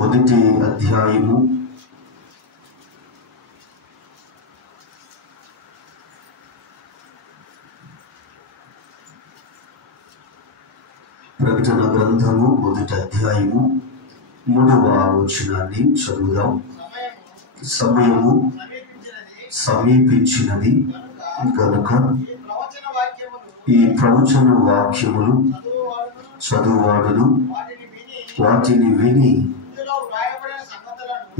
మొదటి అధ్యాయము ప్రకటన గ్రంథము మొదటి అధ్యాయము 3వ వచనాన్ని చదువుదాం. సమయము సమీపించినది గనుక ఈ ప్రవచన వాక్యములు చదువువాడును వాటిని విని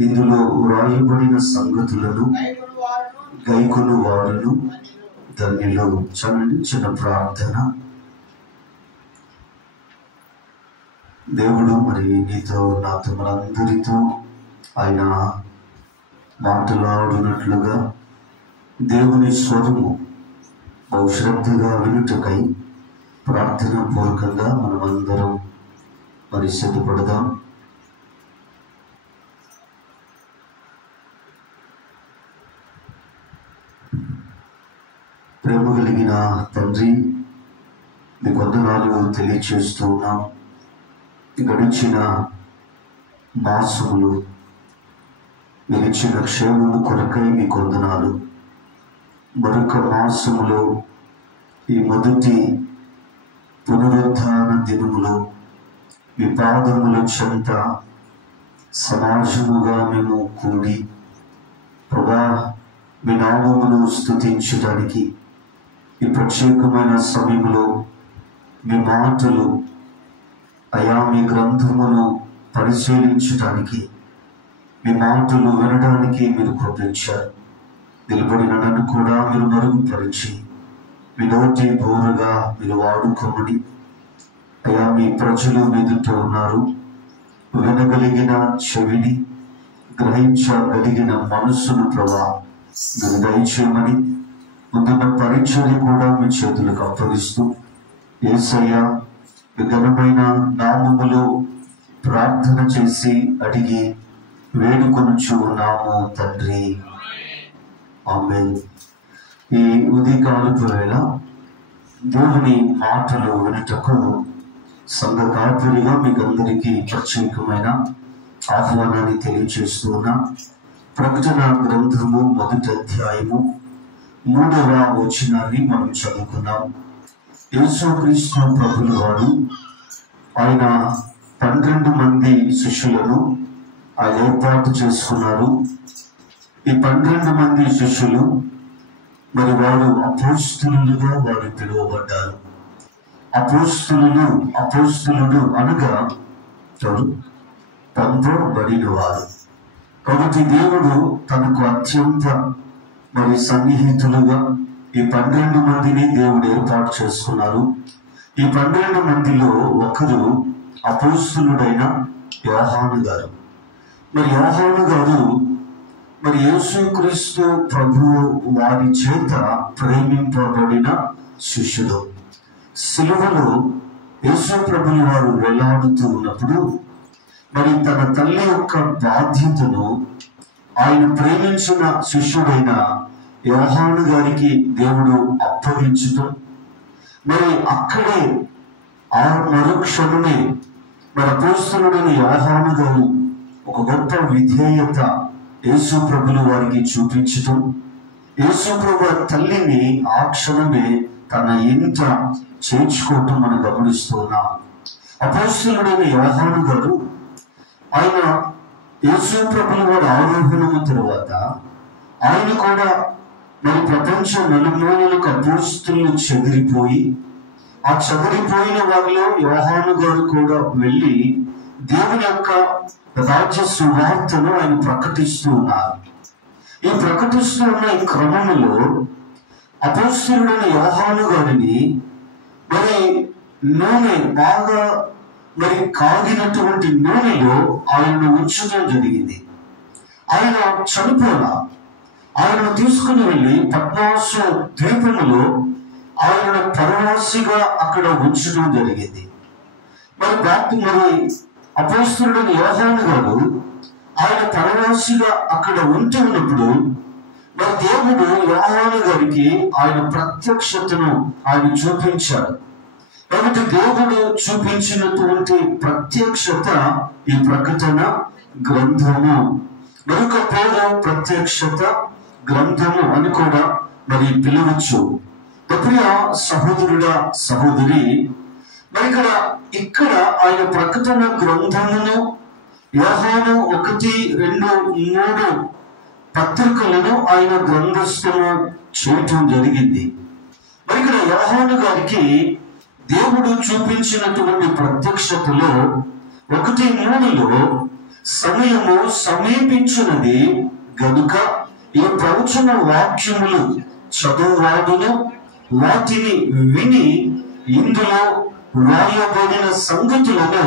ఇందులో వ్రాయబడిన సంగతులను గైకొను వారును ధన్యులు. చిన్న ప్రార్థన. దేవుడు మరి నీతో నాతో మనందరితో ఆయన మాట్లాడునట్లుగా దేవుని స్వరము బహుశ్రద్ధగా వినుటకై ప్రార్థన పూర్వకంగా మనమందరం మరి సిద్ధపడదాం. ప్రేమ కలిగిన తండ్రి, మీకు వందనాలు తెలియచేస్తూ ఉన్నాం. గడిచిన మాసములు నిలిచిన క్షేమము కొరకై మీకు వందనాలు. మరొక మాసములో ఈ మొదటి పునరుద్ధాన దినములో మీ పాదముల చెంత సమాజముగా మేము కూడి ప్రభా మీ నామమును స్తుతించడానికి ఈ ప్రత్యేకమైన సమయంలో మీ మాటలు అయా మీ గ్రంథమును పరిశీలించడానికి మీ మాటలు వినడానికి మీరు కృపించారు. నిలబడిన నన్ను కూడా మీరు మరుగుపరిచి మీ నోటి బోరుగా మీరు వాడుకోమని అయా మీ ప్రజలు మీదుట ఉన్నారు. వినగలిగిన చెవిని, గ్రహించగలిగిన మనస్సును ప్రభా మీరు దయచేయమని ముందున్న పరిచర్య కూడా మీ చేతులకు అప్పగిస్తూ యేసయ్య మీ ఘనమైన నామములో ప్రార్థన చేసి అడిగి వేడుకొనుచు ఉన్నాము తండ్రి, ఆమేన్. ఈ ఉదయకాలపు వేళ దేవుని మాటలు వినుటకు సంఘ కాపురిగా మీకు అందరికీ ప్రత్యేకమైన ఆహ్వానాన్ని తెలియజేస్తూ ఉన్నా. ప్రకటన గ్రంథము మొదటి అధ్యాయము 3వ వచనాన్ని మనం చదువుకున్నాం. యేసుక్రీస్తు ప్రభుల వారు ఆయన 12 మంది శిష్యులను ఆయన ఏర్పాటు చేసుకున్నారు. ఈ 12 మంది శిష్యులు మరి వారు అపోస్తలులుగా వారు పిలువబడ్డారు. అపోస్తలుడు అనగా పంపబడిన వారు. కాబట్టి దేవుడు తనకు అత్యంత మరి సన్నిహితులుగా ఈ 12 మందిని దేవుడు ఏర్పాటు చేసుకున్నారు. ఈ 12 మందిలో ఒకరు అపోస్తలుడైన యోహాను గారు. మరి యోహాను గారు మరి యేసుక్రీస్తు ప్రభువు వారి చేత ప్రేమింపబడిన శిష్యుడు. సిలువలో యేసు ప్రభుల వారు వేలాడుతూ ఉన్నప్పుడు మరి తన తల్లి యొక్క బాధ్యతను ఆయన ప్రేమించిన శిష్యుడైన యోహాను గారికి దేవుడు అప్పగించటం, మరి అక్కడే ఆ మరుక్షణమే మరి అపోస్తలుడైన యోహాను గారు ఒక గొప్ప విధేయత యేసు ప్రభుల వారికి చూపించటం, యేసు ప్రభు తల్లిని ఆ క్షణమే తన ఇంట చేర్చుకోవటం మనం గమనిస్తున్నాం. అపోస్తలుడైన యోహాను గారు ఆయన యేసు ప్రభుల వారి ఆరోహణము తరువాత ఆయన కూడా మరి ప్రపంచ నలుమూలలకు అపోస్తలులు చెదిరిపోయి ఆ చెదిరిపోయిన వారిలో యోహాను గారు కూడా వెళ్ళి దేవుని యొక్క రాజ్య సువార్తను ఆయన ప్రకటిస్తూ ఉన్నారు. ఈ ప్రకటిస్తూ ఉన్న ఈ క్రమంలో అపోస్తలుడైన యోహాను గారిని మరి నూనె బాగా మరి కాగినటువంటి నూనెలో ఆయనను ఉంచడం జరిగింది. ఆయన చనిపోలా. ఆయనను తీసుకుని వెళ్ళి పద్మాసు ద్వీపములో ఆయన పరవాసిగా అక్కడ ఉంచడం జరిగింది. మరి అపోస్తలుడైన యోహాను గారు ఆయన పరవాసిగా అక్కడ ఉంటూ ఉన్నప్పుడు మరి దేవుడు యోహాను గారికి ఆయన ప్రత్యక్షతను ఆయన చూపించాడు. కాబట్టి దేవుడు చూపించినటువంటి ప్రత్యక్షత ఈ ప్రకటన గ్రంథము, మరొక పేరు ప్రత్యక్షత గ్రంథము అని కూడా మరి పిలవచ్చు. ప్రియ సహోదరుడా, సహోదరి, మరి ఇక్కడ ఆయన ప్రకటన గ్రంథమును యోహాను 1, 2, 3 పత్రికలను ఆయన గ్రంథస్థము చేయటం జరిగింది. మరి ఇక్కడ యోహాను గారికి దేవుడు చూపించినటువంటి ప్రత్యక్షతలో 1:3లో సమయము సమీపించినది గనుక ఈ ప్రవచన వాక్యములు చదువువాడును వాటిని విని ఇందులో రాయబడిన సంగతులను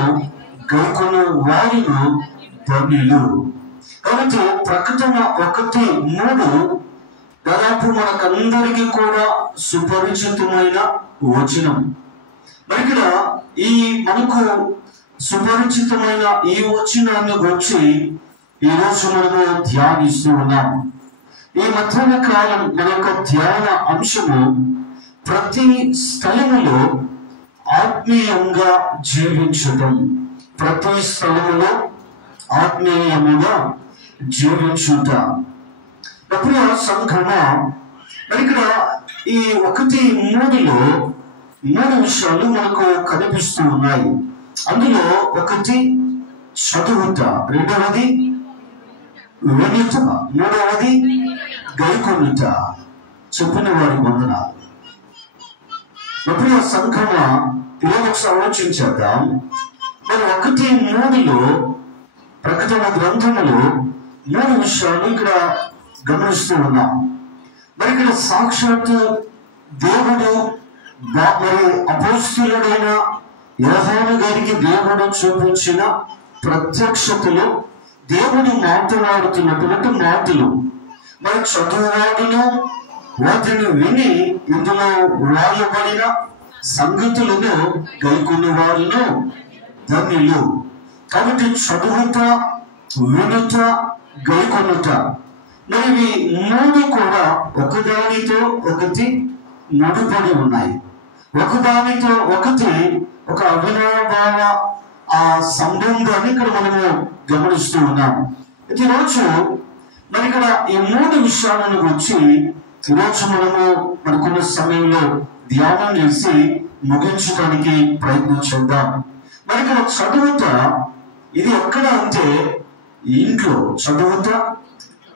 గైకొను వారిను ధన్యులు. కాబట్టి ప్రకటన 1:3 దాదాపు మనకందరికీ కూడా సుపరిచితమైన వచనం. మరి ఇక్కడ ఈ మనకు సుపరిచితమైన ఈ వచనాన్ని గురించి ఈరోజు మనము ధ్యానిస్తూ ఉన్నాం. ఈ మధ్యాహ్న కాలం మన యొక్క ధ్యాన అంశము ప్రతి స్థలములో ఆత్మీయంగా జీవించటం. ప్రతి స్థలములో ఆత్మీయముగా జీవించుట. ప్రియ సంఘమ, మరి ఇక్కడ ఈ 1:3లో 3 విషయాలు మనకు కనిపిస్తూ ఉన్నాయి. అందులో 1 చదువుట, 2వది వినుట, 3వది గైకొనుట. చెప్పిన వారి వందనాలు. ప్రియ సంఘమ, ఇలా ఒకసారి ఆలోచించేద్దాం. మరి 1:3లో ప్రకటన గ్రంథములో 3 విషయాలు ఇక్కడ గమనిస్తూ ఉన్నాం. మరి ఇక్కడ సాక్షాత్తు దేవుడు మరి అపోస్తలుడైన యోహాను గారికి దేవుడు చూపించిన ప్రత్యక్షతలో దేవుడు మాట్లాడుతున్నటువంటి మాటలు మరి చదువువాడును వాటిని విని ఇందులో రాయబడిన సంగతులను గైకొన్న వారిను ధన్యులు. కాబట్టి చదువుట, వినుట, గైకొనుట, మరి ఇవి 3 కూడా ఒకదానితో ఒకటి ముడిపడి ఉన్నాయి. ఒకదానితో ఒకటి ఒక అవినాభావ ఆ సంబంధాన్ని ఇక్కడ మనము గమనిస్తూ ఉన్నాం. ఈరోజు మరి ఇక్కడ ఈ 3 విషయాలను గురించి ఈరోజు మనము మనకున్న సమయంలో ధ్యానం చేసి ముగించడానికి ప్రయత్నం చేద్దాం. మరి ఇక్కడ చదువుట, ఇది ఎక్కడ అంటే ఇంట్లో చదువుట.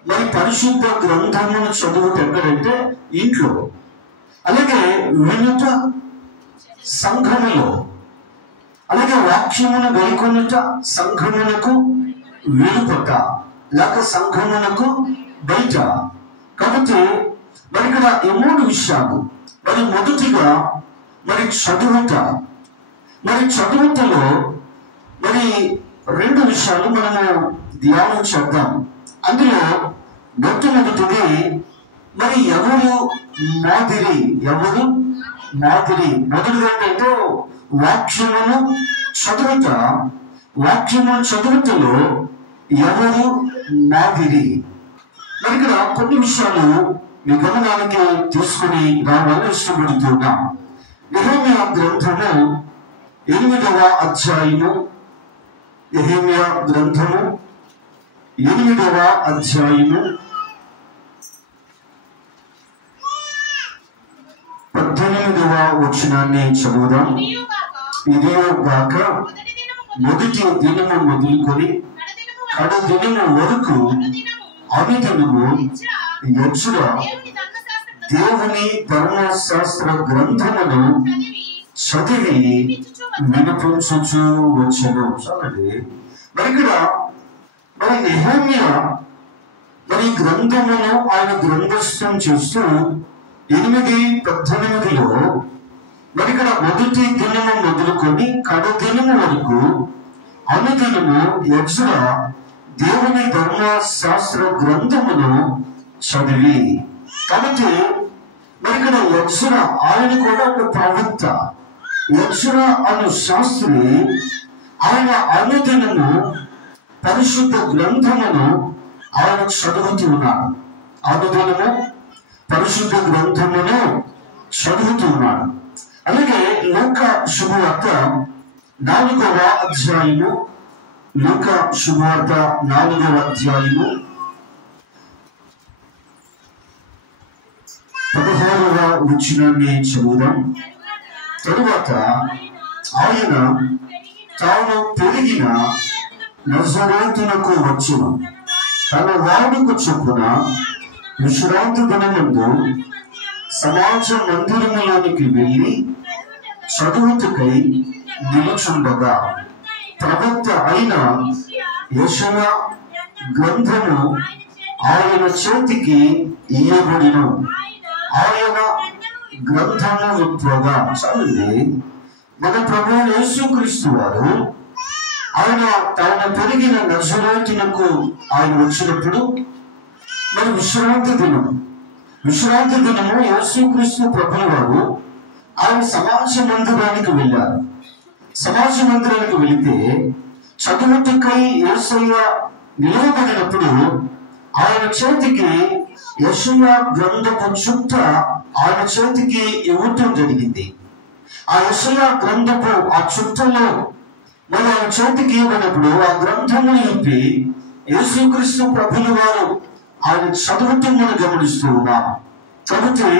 మరి పరిశుద్ధ గ్రంథమును చదువుట ఎక్కడంటే ఇంట్లో. అలాగే వినుట సంఘములో, అలాగే వాక్యమును గైకొనుట సంఘమునకు వెలుపట, లేక సంఘమునకు బయట. కాబట్టి మరి ఇక్కడ ఈ 3 విషయాలు. మరి మొదటిగా మరి చదువుట. మరి చదువుటలో మరి 2 విషయాలు మనము ధ్యానం చేద్దాం. అందులో మొట్టమొదటిది మరి ఎవరు మాదిరి. మొదటిగా ఏంటంటే వాక్యమును చదువుట. వాక్యమును చదువుటలో ఎవరు మాదిరి. మరి ఇక్కడ కొన్ని విషయాలు మీ గమనానికి తీసుకుని రావాలని ఇష్టపడుతున్నాం. యెహెమ్యా గ్రంథము 8వ అధ్యాయము. యెహెమ్యా గ్రంథము 8వ అధ్యాయము 18వ వచనాన్ని చదువుదాం. ఇదియో గాక మొదటి దినము మొదలుకొని కడ దినము వరకు అనుదినము యెహోవా దేవుని ధర్మశాస్త్ర గ్రంథమును చదివి వినిపించుచు వచ్చెను. చూడండి, మరి ఇక్కడ మరి యెహెమ్యా మరి గ్రంథమును ఆయన గ్రంథస్థం చేస్తూ 8:18లో మరి ఇక్కడ మొదటి దినము మొదలుకొని కడ దినము వరకు అనుదినము యెహోవా దేవుని ధర్మశాస్త్ర గ్రంథమును చదివి. కాబట్టి మరి ఇక్కడ యెహోవా ఆయన కూడా ఒక ప్రవక్త. యెహోవా అను శాస్త్రి ఆయన అనుదినము పరిశుద్ధ గ్రంథమును ఆయన చదువుతూ ఉన్నాడు. అనుదినము పరిశుద్ధ గ్రంథమును చదువుతూ ఉన్నాడు. అలాగే లూకా శుభవార్త 4వ అధ్యాయము లూకా శుభవార్త 4వ అధ్యాయము 16వ వచనాన్ని చదువుదాం. తరువాత ఆయన తాను పెరిగిన నజరేతునకు వచ్చును. తన వాడుకు చొప్పున విశ్రాంతి దినమందు సమాజ మందిరములోనికి వెళ్ళి చదువుటకై నిలుచుండగా ప్రవక్త అయిన యెషయా గ్రంథము ఆయన చేతికి ఇయ్యబడిను. ఆయన గ్రంథము విప్పగా చదివి మన ప్రభువు యేసుక్రీస్తు వారు ఆయన తాను పెరిగిన నజరేతునకు ఆయన వచ్చినప్పుడు మరి విశ్రాంతి దినము యేసుక్రీస్తు ప్రభువు వారు ఆయన సమాజ మందిరానికి వెళ్ళారు. సమాజ మందిరానికి వెళితే చదువుటకై యేసయ్య నిలవబడినప్పుడు ఆయన చేతికి యెషయా గ్రంథపు చుట్ట ఆయన చేతికి ఇవ్వటం జరిగింది. ఆ యెషయా గ్రంథపు ఆ చుట్టలో మరి ఆయన చేతికి ఇవ్వనప్పుడు ఆ గ్రంథము ఇప్పి యేసుక్రీస్తు ప్రభువు వారు ఆయన చదవటం మనం గమనిస్తూ ఉన్నాం. కాబట్టి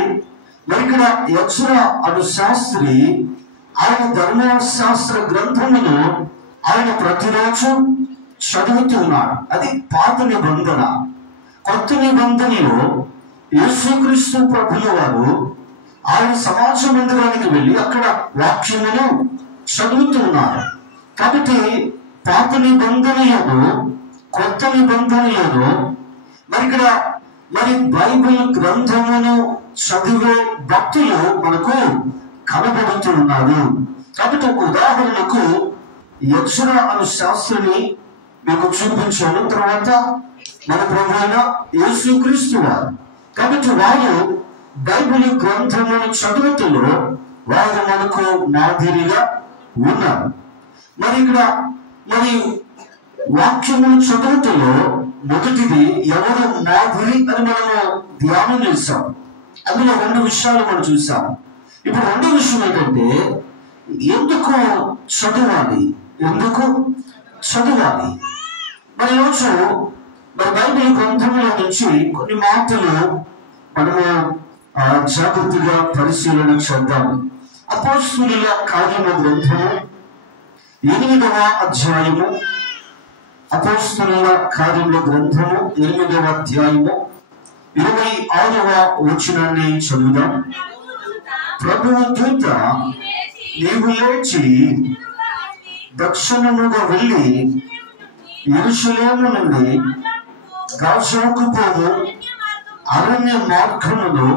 మరి ఇక్కడ యెషయా అను శాస్త్రి ఆయన ధర్మశాస్త్ర గ్రంథమును ఆయన ప్రతిరోజు చదువుతూ ఉన్నాడు. అది పాత నిబంధన. కొత్త నిబంధనలో యేసుక్రీస్తు ప్రభువు వారు ఆయన సమాజ మందిరానికి వెళ్ళి అక్కడ వాక్యమును చదువుతూ ఉన్నారు. కాబట్టి పాత నిబంధనలను కొత్త నిబంధనలను మరి ఇక్కడ మరి బైబిల్ గ్రంథమును చదివే భక్తులు మనకు కనబడుతూ ఉన్నారు. కాబట్టి ఒక ఉదాహరణకు యెషయా అను శాస్త్రిని మీకు చూపించాను. తర్వాత మన ప్రభువైన యేసుక్రీస్తు వారు. కాబట్టి వారు బైబిల్ గ్రంథమును చదువుతులో వారు మనకు మాదిరిగా ఉన్నారు. మరి ఇక్కడ మరి వాక్యమును చదువుతులో మొదటిది ఎవరు మాదిరి అని మనము ధ్యానం చేస్తాం. అందులో 2 విషయాలు మనం చూసాం. ఇప్పుడు 2వ విషయం ఏంటంటే ఎందుకు చదవాలి. మరి ఈరోజు మరి బైబిల్ గ్రంథంలో నుంచి కొన్ని మాటలు మనము జాగ్రత్తగా పరిశీలన చేద్దాం. అపోస్తలుల కార్యముల గ్రంథము 8వ అధ్యాయము, అపోస్తలుల కార్యముల గ్రంథము 8వ అధ్యాయము 26వ వచనాన్ని చదువుదాం. ప్రభువు దూత నీవు లేచి దక్షిణముగా వెళ్ళి యెరూషలేము నుండి గాజాకు పోవు అరణ్య మార్గమును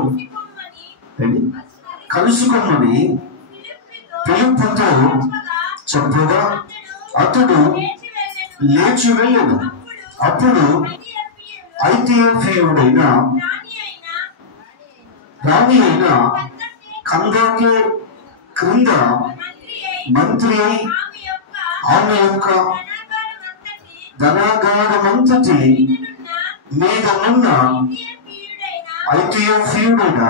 కలుసుకొమ్మని పిలుపుతో చెప్పగా అతడు లేచి వెళ్ళను. అప్పుడు ఐథియోపియుడైన రాణి అయిన కందాకే క్రింద మంత్రి అయి ఆమె యొక్క ధనాగారమంతటి మీద ఉన్న ఐథియోపియుడైన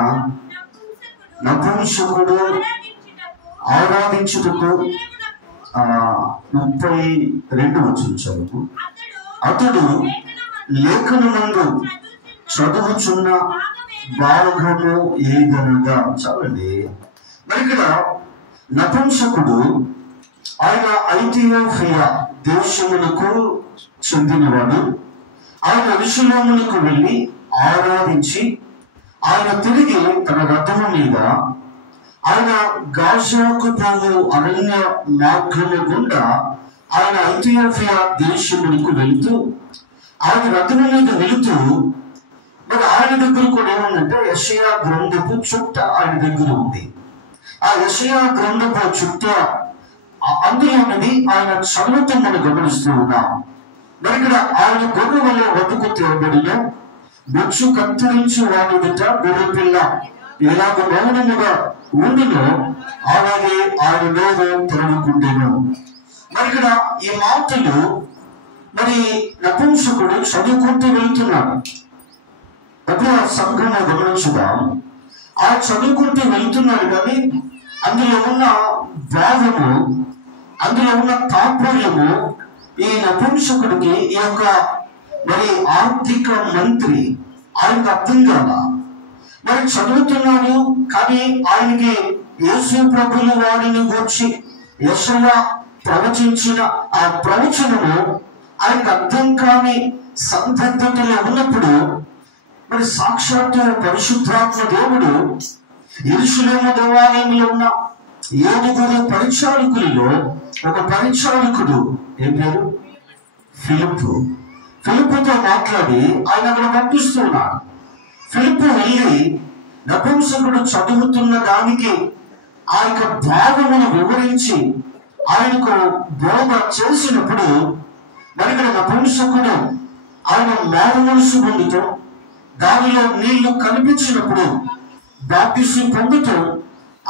నపుంసకుడు ఆరాధించుటకు 32 వచనం అతడు లేఖనమందు చదువుచున్న భాగము ఏదనగా చదవండి. మరి ఇక్కడ నపుంసకుడు ఆయన ఐథియోపియా దేశమునకు చెందినవాడు. ఆయన యెరూషలేమునకు వెళ్ళి ఆరాధించి ఆయన తిరిగి తన రథము మీద ఆయన గాజాకు పోవు అరణ్య మార్గము గుండా ఆయన ఐథియోపియా దేశమునకు వెళుతూ ఆయన రథము మీద వెళుతూ మరి ఆయన దగ్గర కూడా ఏముందంటే యెషయా గ్రంథపు చుట్ట ఆయన దగ్గర ఉంది. ఆ యెషయా గ్రంథపు చుట్ట అందులో ఉన్నది ఆయన చదువుతూ మనం గమనిస్తూ ఉన్నాం. మరి ఇక్కడ ఆయన గొర్రె వల్ల వద్దకు తేబడిన బొచ్చు కత్తిరించి వాడుట గొర్రె పిల్ల ఎలాగ మౌనముగా ఉండునో అలాగే ఆయన నోరు తెరవకుండెను. మరి ఇక్కడ ఈ మాటలు మరి నపుంసకుడు చదువుకుంటూ వెళ్తున్నాడు. అప్పుడు ఆ సంఘంలో గమనించుదాం. ఆ చదువుకుంటూ వెళ్తున్నాడు కానీ అందులో ఉన్న భావము, అందులో ఉన్న తాత్పర్యము ఈ నపుంసకుడికి ఈ యొక్క మరి ఆర్థిక మంత్రి ఆయనకు అర్థం కాదా? మరి చదువుతున్నాడు, కానీ ఆయనకి యేసు ప్రభుల వారిని గూర్చి యెషయా ప్రవచించిన ఆ ప్రవచనము ఆయనకు అర్థం కాని సందిగ్ధతలో ఉన్నప్పుడు, మరి సాక్షాత్తు పరిశుద్ధాత్మ దేవుడు యెరూషలేము దేవాలయంలో ఉన్న 7 పరిచారకులలో ఒక పరిచారకుడు, ఏం పేరు? ఫిలిప్పుతో మాట్లాడి ఆయన అక్కడ పంపిస్తున్నాడు. ఫిలిప్పు వెళ్ళి నపుంసకుడు చదువుతున్న దానికి ఆ యొక్క భావమును వివరించి ఆయనకు బోధ చేసినప్పుడు, మరి ఇక్కడ నపుంసకుడు ఆయన మారు మనసు పొందుతూ దానిలో నీళ్లు కనిపించినప్పుడు బాప్తిసం పొందుతూ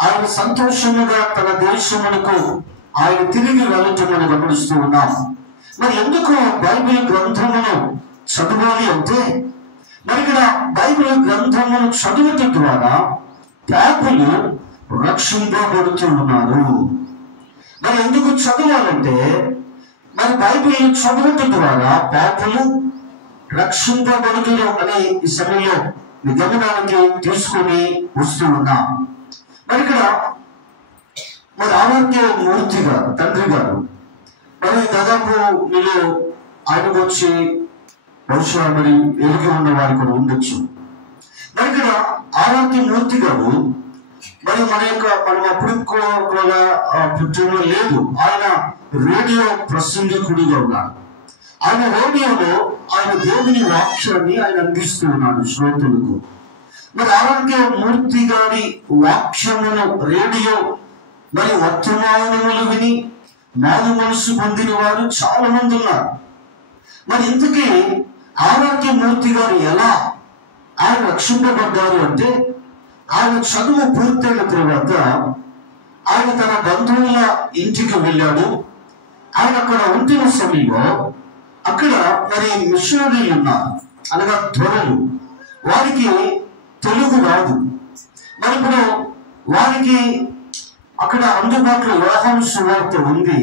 ఆయన సంతోషముగా తన దేశమునకు ఆయన తిరిగి వెళ్ళటం మనం గమనిస్తూ ఉన్నాం. మరి ఎందుకు బైబిల్ గ్రంథమును చదవాలి అంటే, మరి ఇక్కడ బైబిల్ గ్రంథమును చదువుట ద్వారా పాపులు రక్షింపబడుతూ ఉన్నారు. మరి ఎందుకు చదవాలంటే, మరి బైబిల్ చదువుట ద్వారా పాపులు రక్షింపబడుతున్నారు అనే ఈ సమయంలో మీ గమనానికి తీసుకొని వస్తూ ఉన్నాం. మరి ఇక్కడ మరి ఆరోగ్య మూర్తి గారు, తండ్రి గారు, మరి దాదాపు మీరు ఆయనకు వచ్చి బహుశా మరి ఎరిగి ఉన్న వారు కూడా ఉండొచ్చు. మరి ఇక్కడ ఆరోగ్య మూర్తి గారు మరి మనం అప్పుడు కూడా పుట్టంలో లేదు, ఆయన రేడియో ప్రసంగికుడిగా ఉన్నాడు. ఆయన రేడియోలో ఆయన దేవుని వాక్యాన్ని ఆయన అందిస్తూ ఉన్నాడు శ్రోతలకు. మరి ఆరోగ్య మూర్తి గారి వాక్యమును రేడియో మరి వర్తమానములు విని మారు మనసు పొందిన వారు చాలా మంది ఉన్నారు. మరి ఇంతకీ ఆరోగ్య మూర్తి గారు ఎలా ఆయన రక్షింపబడ్డారు అంటే, ఆయన చదువు పూర్తయిన తర్వాత ఆయన తన బంధువుల ఇంటికి వెళ్ళాడు. ఆయన అక్కడ ఉంటున్న సమయంలో అక్కడ మరి మిషనరీలు ఉన్నారు, అనగా ధ్వనులు. వారికి తెలుగు రాదు. మరి ఇప్పుడు వారికి అక్కడ అందుబాటులో యోహాను సువార్త ఉంది.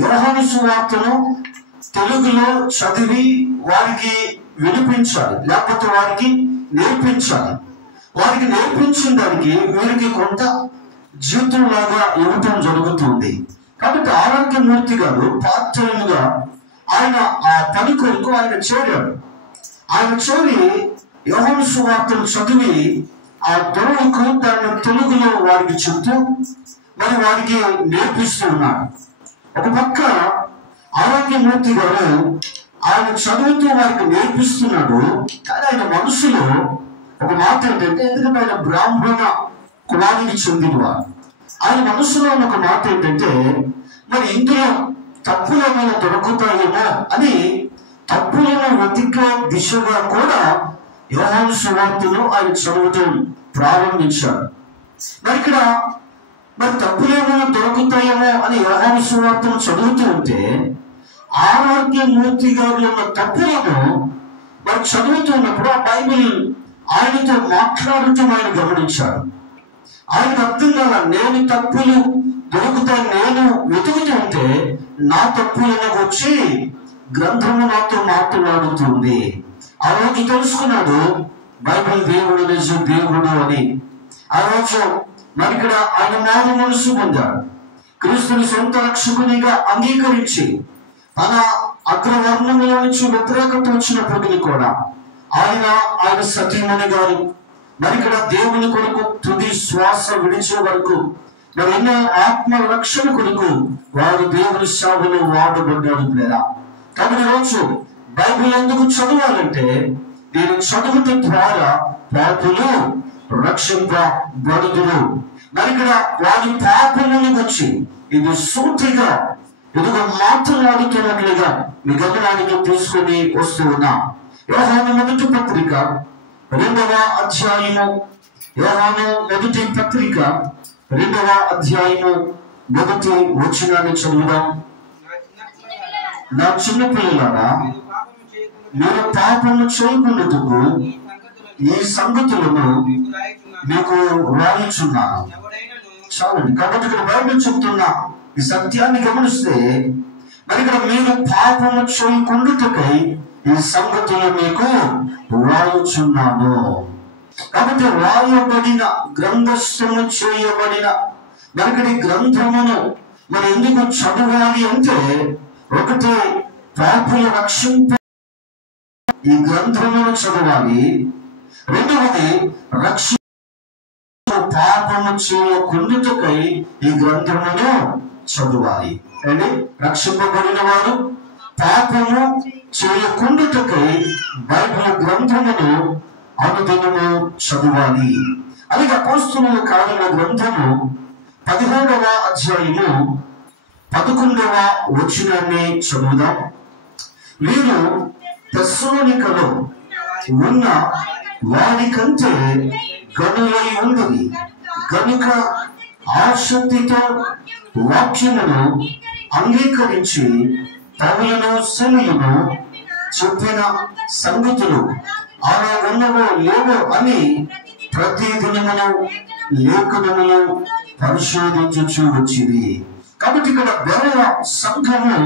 యోహాను సువార్తను తెలుగులో చదివి వారికి వినిపించాలి, లేకపోతే వారికి నేర్పించాలి. వారికి నేర్పించిన దానికి వీరికి కొంత జీతం లాగా ఇవ్వటం జరుగుతుంది. కాబట్టి ఆరోగ్యమూర్తి గారు పార్ట్ టైమ్గా ఆయన ఆ పని కొరకు ఆయన చేరాడు. ఆయన చేరి యోహాను సువార్తను చదివి ఆ దొరకు దాన్ని తెలుగులో వారికి చెప్తూ మరి వారికి నేర్పిస్తూ ఉన్నాడు. ఒక పక్క ఆరోగ్యమూర్తి గారు ఆయన చదువుతూ వారికి నేర్పిస్తున్నాడు. కానీ ఆయన మనసులో ఒక మాట ఏంటంటే, ఎందుకంటే ఆయన బ్రాహ్మణ కులానికి చెందినవారు, ఆయన మనసులో ఉన్న ఒక మాట ఏంటంటే, మరి ఇందులో తప్పులు ఏమైనా దొరుకుతాయేమో అని తప్పులను వెతికే దిశగా కూడా యోహాను సువార్తను ఆయన చదవటం ప్రారంభించాడు. మరి ఇక్కడ మరి తప్పులేమైనా దొరుకుతాయేమో అని యోహాను సువార్తను చదువుతూ ఉంటే, ఆరోగ్యమూర్తి గారు ఉన్న తప్పులను మరి చదువుతున్నప్పుడు ఆ బైబిల్ ఆయనతో మాట్లాడటం ఆయన గమనించాడు. ఆయనకు అర్థం కాల, నేను తప్పులు దొరుకుతాయి నేను వెతుకుతూ ఉంటే నా తప్పులను వచ్చి గ్రంథము నాతో మాట్లాడుతుంది. ఆ రోజు తెలుసుకున్నాడు బైబిల్ దేవుడు నిజ దేవుడు అని. ఆ రోజు మరి ఇక్కడ ఆయన మారు మనసు పొందాడు. క్రీస్తుని సొంత రక్షకునిగా అంగీకరించి తన అగ్రవర్ణంలో నుంచి వ్యతిరేకత వచ్చినప్పటికీ కూడా ఆయన సతీమణి గారు మరి ఇక్కడ దేవుని కొరకు తుది శ్వాస విడిచే వరకు మరి ఎన్నో ఆత్మ రక్షణ కొరకు వారు దేవుని సేవలో వాడబడ్డాడు లేదా. కాబట్టి రోజు బైబిల్ ఎందుకు చదవాలంటే, నేను చదువుట ద్వారా పాపులు రక్షింపబడుదురు. మరి ఇక్కడ వారి పాపముని వచ్చి ఇది సూటిగా ఎదుగు మాట్లాడుతున్నట్లుగా మీ గమనానికి తీసుకొని వస్తూ ఉన్నా. యోహాను మొదటి పత్రిక 2వ అధ్యాయము, యోహాను మొదటి పత్రిక 2వ అధ్యాయము 1వ వచనాన్ని చదువుదాం. నా చిన్న పిల్లలారా, మీరు పాపము చేయకుండాటకు ఈ సంగతులను మీకు రాయించున్నాను. చాలండి. కాబట్టి ఇక్కడ బైబిల్ చెప్తున్న ఈ సత్యాన్ని గమనిస్తే, మరి ఇక్కడ మీరు పాపము చేయకుండుటకై ఈ సంగతులు మీకు రాయుచున్నాను. కాబట్టి రాయబడిన గ్రంథస్థము చేయబడిన మరి గ్రంథమును మరి ఎందుకు చదవాలి అంటే, ఒకటి పాపుల రక్షింప ఈ గ్రంథమును చదవాలి, రెండవది పాపము చేయకుండుటకై ఈ గ్రంథమును చదవాలి. అంటే రక్షింపబడిన వారు పాపము చేయకుండుటకై బైబిల్ గ్రంథమును అనుదినము చదవాలి. అలాగే అపోస్తలుల కార్యాల గ్రంథము 17వ అధ్యాయము 11వ వచనాన్ని చదువుదాం. వీరు తెస్సలోనికలో ఉన్న వారికంటే గనులై ఉన్నది కనుక ఆసక్తితో వాక్యమును అంగీకరించి పౌలును శీలను చెప్పిన సంగతులు అలా ఉన్నవో లేవో అని ప్రతి దినమును లేఖనములు పరిశోధించు వచ్చింది. కాబట్టి ఇక్కడ బెరయ సంఘము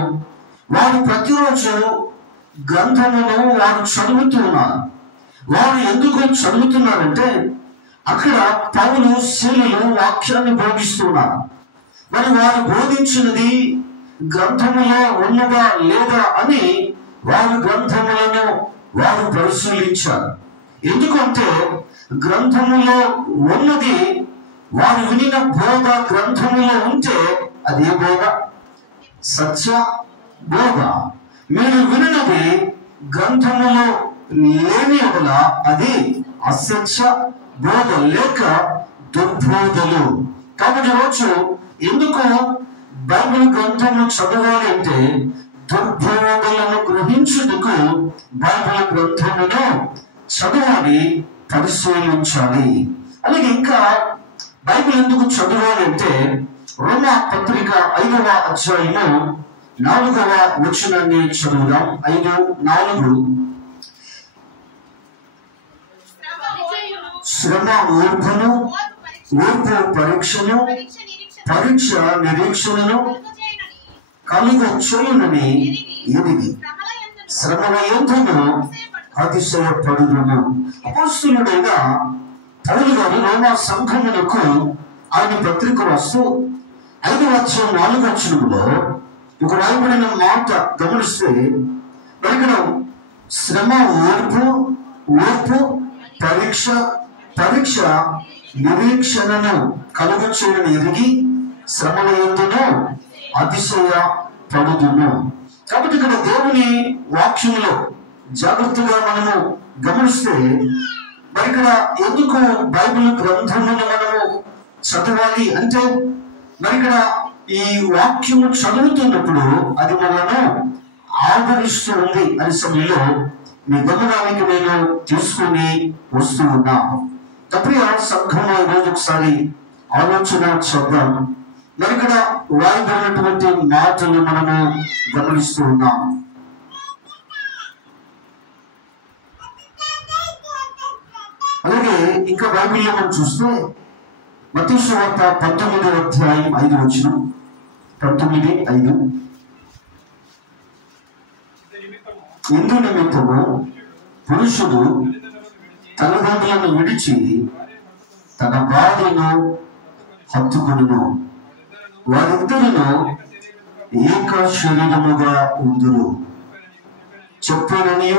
వారు ప్రతిరోజు గ్రంథమును వారు చదువుతున్నారు. వారు ఎందుకు చదువుతున్నారంటే, అక్కడ పౌలు శీలను వాక్యాన్ని బోధిస్తున్నారు. మరి వారు బోధించినది గ్రంథములో ఉన్నదా లేదా అని వారు గ్రంథములను వారు పరిశీలించారు. ఎందుకంటే గ్రంథములో ఉన్నది వారు వినిన బోధ గ్రంథములో ఉంటే అది ఏ బోధ? సత్య బోధ. మీరు వినినది గ్రంథములో లేని వల్ల అది అసత్య బోధ లేక దుర్బోధలు. కాబట్టి రోజు ఎందుకు బైబిల్ గ్రంథము చదవాలి అంటే, దుర్బోధలను గ్రహించుటకు బైబిల్ గ్రంథమును చదవాలి, పరిశీలించాలి. అలాగే ఇంకా బైబిల్ ఎందుకు చదవాలి అంటే, రోమా పత్రిక 5వ అధ్యాయము 4వ వచనాన్ని చదువుదాం. 5:4 శ్రమ ఓర్పును, ఓర్పు పరీక్షను, పరీక్ష నిరీక్షణను కలుగ చేయునని ఎదిగి శ్రమల యందును అతిశయపడుదును. అపోస్తలుడైన పౌలు గారు రోమా సంఘమునకు ఆయన పత్రిక రాస్తూ 5వ అధ్యాయం 4వ వచనంలో ఒక రాయబడిన మాట గమనిస్తే, ఇక్కడ శ్రమ ఓర్పు, ఓర్పు పరీక్ష, పరీక్ష నిరీక్షణను కలుగ చేయని ఎరిగి శ్రమల యందును అతిశయ పడుదును. కాబట్టి ఇక్కడ దేవుని వాక్యంలో జాగ్రత్తగా మనము గమనిస్తే, మరి ఇక్కడ ఎందుకు బైబిల్ గ్రంథమును మనము చదవాలి అంటే, మరి ఇక్కడ ఈ వాక్యము చదువుతున్నప్పుడు అది మనను ఆదరిస్తూ ఉంది అనే సమయంలో మీ గమనానికి నేను తీసుకుని వస్తూ ఉన్నాను. తప్పిగా సంఘంలో ఈరోజు ఒకసారి ఆలోచన చేద్దాం. మరి ఇక్కడ రాయబడినటువంటి మాటలు మనము గమనిస్తూ ఉన్నాం. అలాగే ఇంకా బైబిల్లో మనం చూస్తే మత్తయి సువార్త 19వ అధ్యాయం 5వ వచనం, 19:5 ఇందు నిమిత్తము పురుషుడు తల్లిదండ్రులను విడిచి తన భార్యను హత్తుకొనును, వారిద్దరును ఏక శరీరముగా ఉందురు చెప్పానని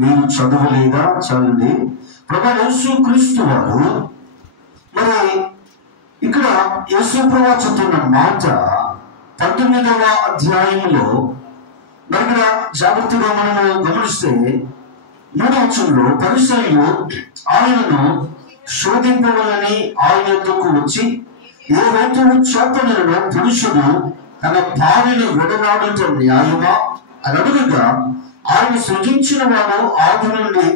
మీరు చదవలేదా? చదవండి. ప్రభు యేసుక్రీస్తు వారు మరి ఇక్కడ యేసుప్రభు చెప్తున్న మాట 19వ అధ్యాయంలో మరి ఇక్కడ జాగ్రత్తగా మనము గమనిస్తే 3వ వచనంలో పరిసయ్యులు ఆయనను శోధింపవాలని ఆయన యొద్దకు వచ్చి, ఏ రైతులు చేపలను పురుషుడు తన భార్యను విడనాడుట న్యాయమా అని అడుగగా, ఆయన సృజించిన వాడు ఆది నుండి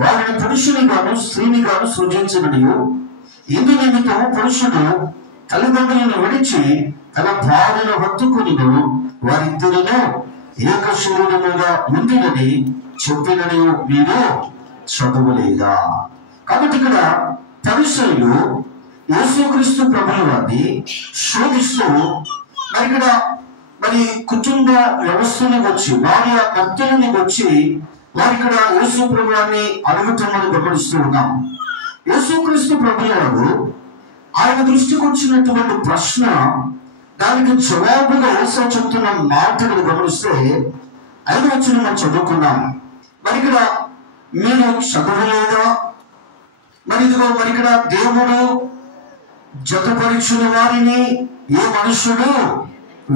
వారిని పురుషునిగాను స్త్రీనిగాను సృజించమనియు, ఇందు నిమిత్తం పురుషుడు తల్లిదండ్రులను విడిచి తన భార్యను హత్తుకొనిను, వారిద్దరును ఏక శరీరముగా ఉందినని చెప్పినని మీరు చదవలేదా? కాబట్టి ఇక్కడ పరిసయ్యులు యేసుక్రీస్తు ప్రభుల వారిని శోధిస్తూ మరి ఇక్కడ మరి కుటుంబ వ్యవస్థలోకి వచ్చి భార్య భర్తలోకి వచ్చి వారు ఇక్కడ యేసు ప్రభువాన్ని అడుగుతున్నది గమనిస్తూ ఉన్నాం. యేసుక్రీస్తు ప్రభువారు ఆయన దృష్టికి వచ్చినటువంటి ప్రశ్న, దానికి జవాబుగా యేసు చెప్తున్న మాటలు గమనిస్తే 5వ వచనం మనం చదువుకున్నాం. మరి ఇక్కడ మీరు చదవలేదా? మరి ఇదిగో మరి ఇక్కడ దేవుడు జతపరిచిన వారిని ఏ మనుషుడు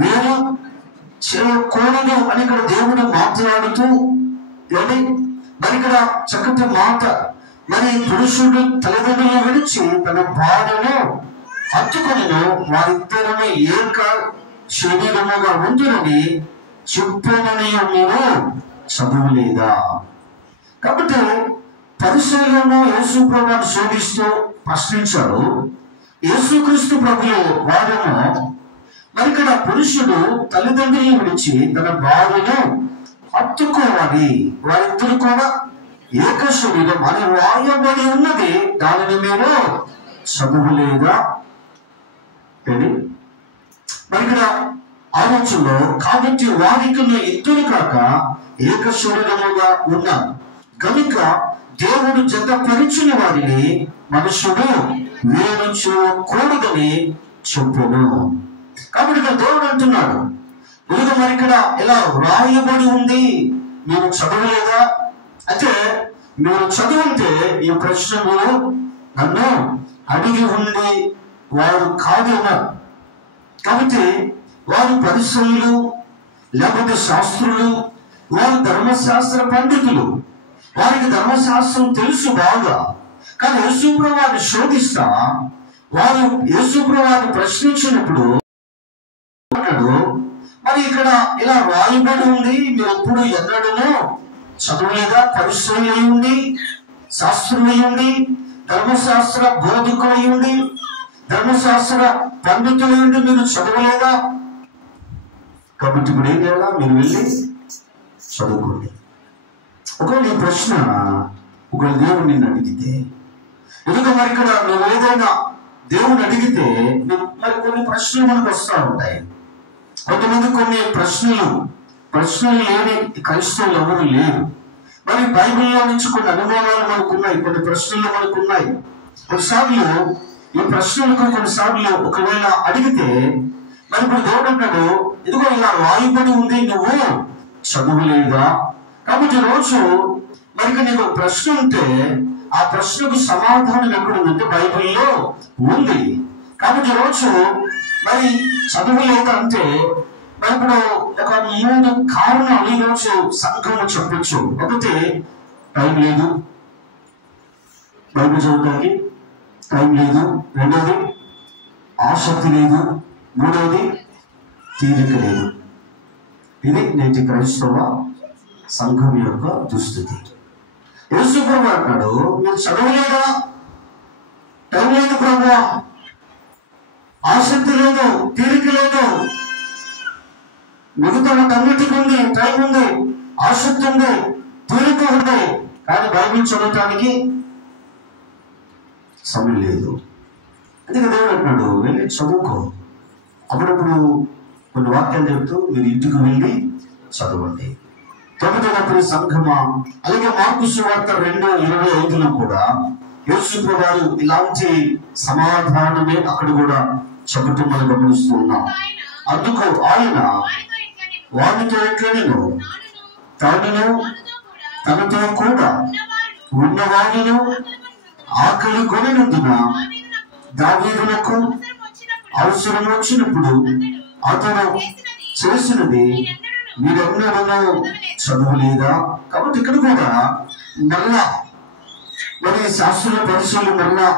వేరు చేయకూడదు అని ఇక్కడ దేవుడు మాట్లాడుతూ మరి ఇక్కడ చక్కటి మాట, మరి పురుషుడు తల్లిదండ్రులను విడిచి తన భార్యను హత్తుకొని వారిద్దరమే ఏక శరీరముగా ఉండునని చెప్పనని మీరు చదవలేదా? కాబట్టి పరిశీలనలో యేసు ప్రభువును శోధిస్తూ ప్రశ్నించారు. యేసుక్రీస్తు ప్రభువు వారేమో మరి ఇక్కడ పురుషుడు తల్లిదండ్రులను విడిచి తన భార్యను హత్తుకోవాలి, వారిద్దరు కూడా ఏక శరీరం అని రాయబడి ఉన్నది, దానిని మీరు చదవలేదా? మరి ఇక్కడ ఆలోచనలో కాబట్టి వారికి ఇద్దరు కాక ఏక శరీరముగా ఉన్నారు కనుక దేవుడు జతపరిచిన వారిని మనుషుడు వేరు చేయకూడదని చెప్పాను. కాబట్టి ఇక్కడ దేవుడు అంటున్నాడు, ఇదిగో మరి ఇక్కడ ఇలా రాయబడి ఉంది, మీరు చదవలేదా? అయితే మీరు చదివితే ఈ ప్రశ్నలు నన్ను అడిగి ఉండి వారు కాదు అన్నారు. కాబట్టి వారు పరిసయ్యులు లేకపోతే శాస్త్రులు, వారు ధర్మశాస్త్ర పండితులు, వారికి ధర్మశాస్త్రం తెలుసు బాగా. కానీ యేసుప్రభువుని శోధిస్తా వారు యేసుప్రభువుని ప్రశ్నించినప్పుడు మరి ఇక్కడ ఇలా రాయబడి ఉంది, మీరు ఎప్పుడు ఎన్నడూ చదవలేదా? పరిశ్రమ అయ్యండి, శాస్త్రులు అయ్యండి, ధర్మశాస్త్ర బోధకులు అయ్యండి, ధర్మశాస్త్ర పండితులు అయ్యండి, మీరు చదవలేదా? కాబట్టి ఇప్పుడు ఏం చేయాలా? మీరు వెళ్ళి చదువుకోండి. ఒకవేళ ఈ ప్రశ్న ఒకవేళ దేవుడు నిన్ను అడిగితే, ఎందుకంటే మరి ఇక్కడ నువ్వు ఏదైనా దేవుని అడిగితే మరి కొన్ని ప్రశ్నలు మనకు వస్తూ ఉంటాయి. కొంతమంది కొన్ని ప్రశ్నలు లేని క్రైస్తవులు ఎవరు లేరు. మరి బైబిల్లో నుంచి కొన్ని అనుభవాలు మనకున్నాయి, కొన్ని ప్రశ్నలు మనకున్నాయి. కొన్నిసార్లు ఈ ప్రశ్నలకు కొన్నిసార్లు ఒకవేళ అడిగితే మరి ఇప్పుడు దేవుడు అంటాడు, ఇదిగో ఇలా రాయబడి ఉంది, నువ్వు చదువులేదా? కాబట్టి రోజు మరి నీకు ప్రశ్న ఉంటే ఆ ప్రశ్నకు సమాధానం ఎక్కడుందంటే బైబిల్లో ఉంది. కాబట్టి రోజు మరి చదువులేదా అంటే మరి ఇప్పుడు ఒక 3 కారణాలు ఈరోజు సంఘంలో చెప్పచ్చు. ఒకటి టైం లేదు, బైబిల్ చదవడానికి టైం లేదు. రెండవది ఆసక్తి లేదు. మూడవది తీరిక లేదు. ఇది నేటి క్రైస్తవ సంఘం యొక్క దుస్థితి. యేసు ప్రభువు అంటాడు, మీరు చదవలేదా? టైం లేదు ప్రభువా, ఆసక్తి లేదు, తీరిక లేదు. మిగతా అన్నిటికీ ఉంది, టైం ఉంది, ఆసక్తి ఉంది, తీరిక ఉంది, కానీ బైబిల్ చదవటానికి సమయం లేదు. అందుకే దేవుడు అంటున్నాడు, వెళ్ళి చదువుకో. అప్పుడప్పుడు కొన్ని వాక్యాలు చెప్తూ మీరు ఇంటికి వెళ్ళి చదవండి. తొమ్మిదవ సంఘమా, అలాగే మార్కు సువార్త 2:25లో కూడా యేసు ప్రభువు ఇలాంటి సమాధానమే అక్కడ కూడా చెప్పటం మనం గమనిస్తూ ఉన్నాం. అందుకు ఆయన వారితో ఎట్లనెను, తానును తనతో కూడా ఉన్నవారిను ఆకలి కొనినందున దావీదునకు అవసరం వచ్చినప్పుడు అతను చేసినది మీరెన్నడూ చదవలేదా? కాబట్టి ఇక్కడ కూడా మళ్ళా మరి శాస్త్రుల పరిశీలన మళ్ళా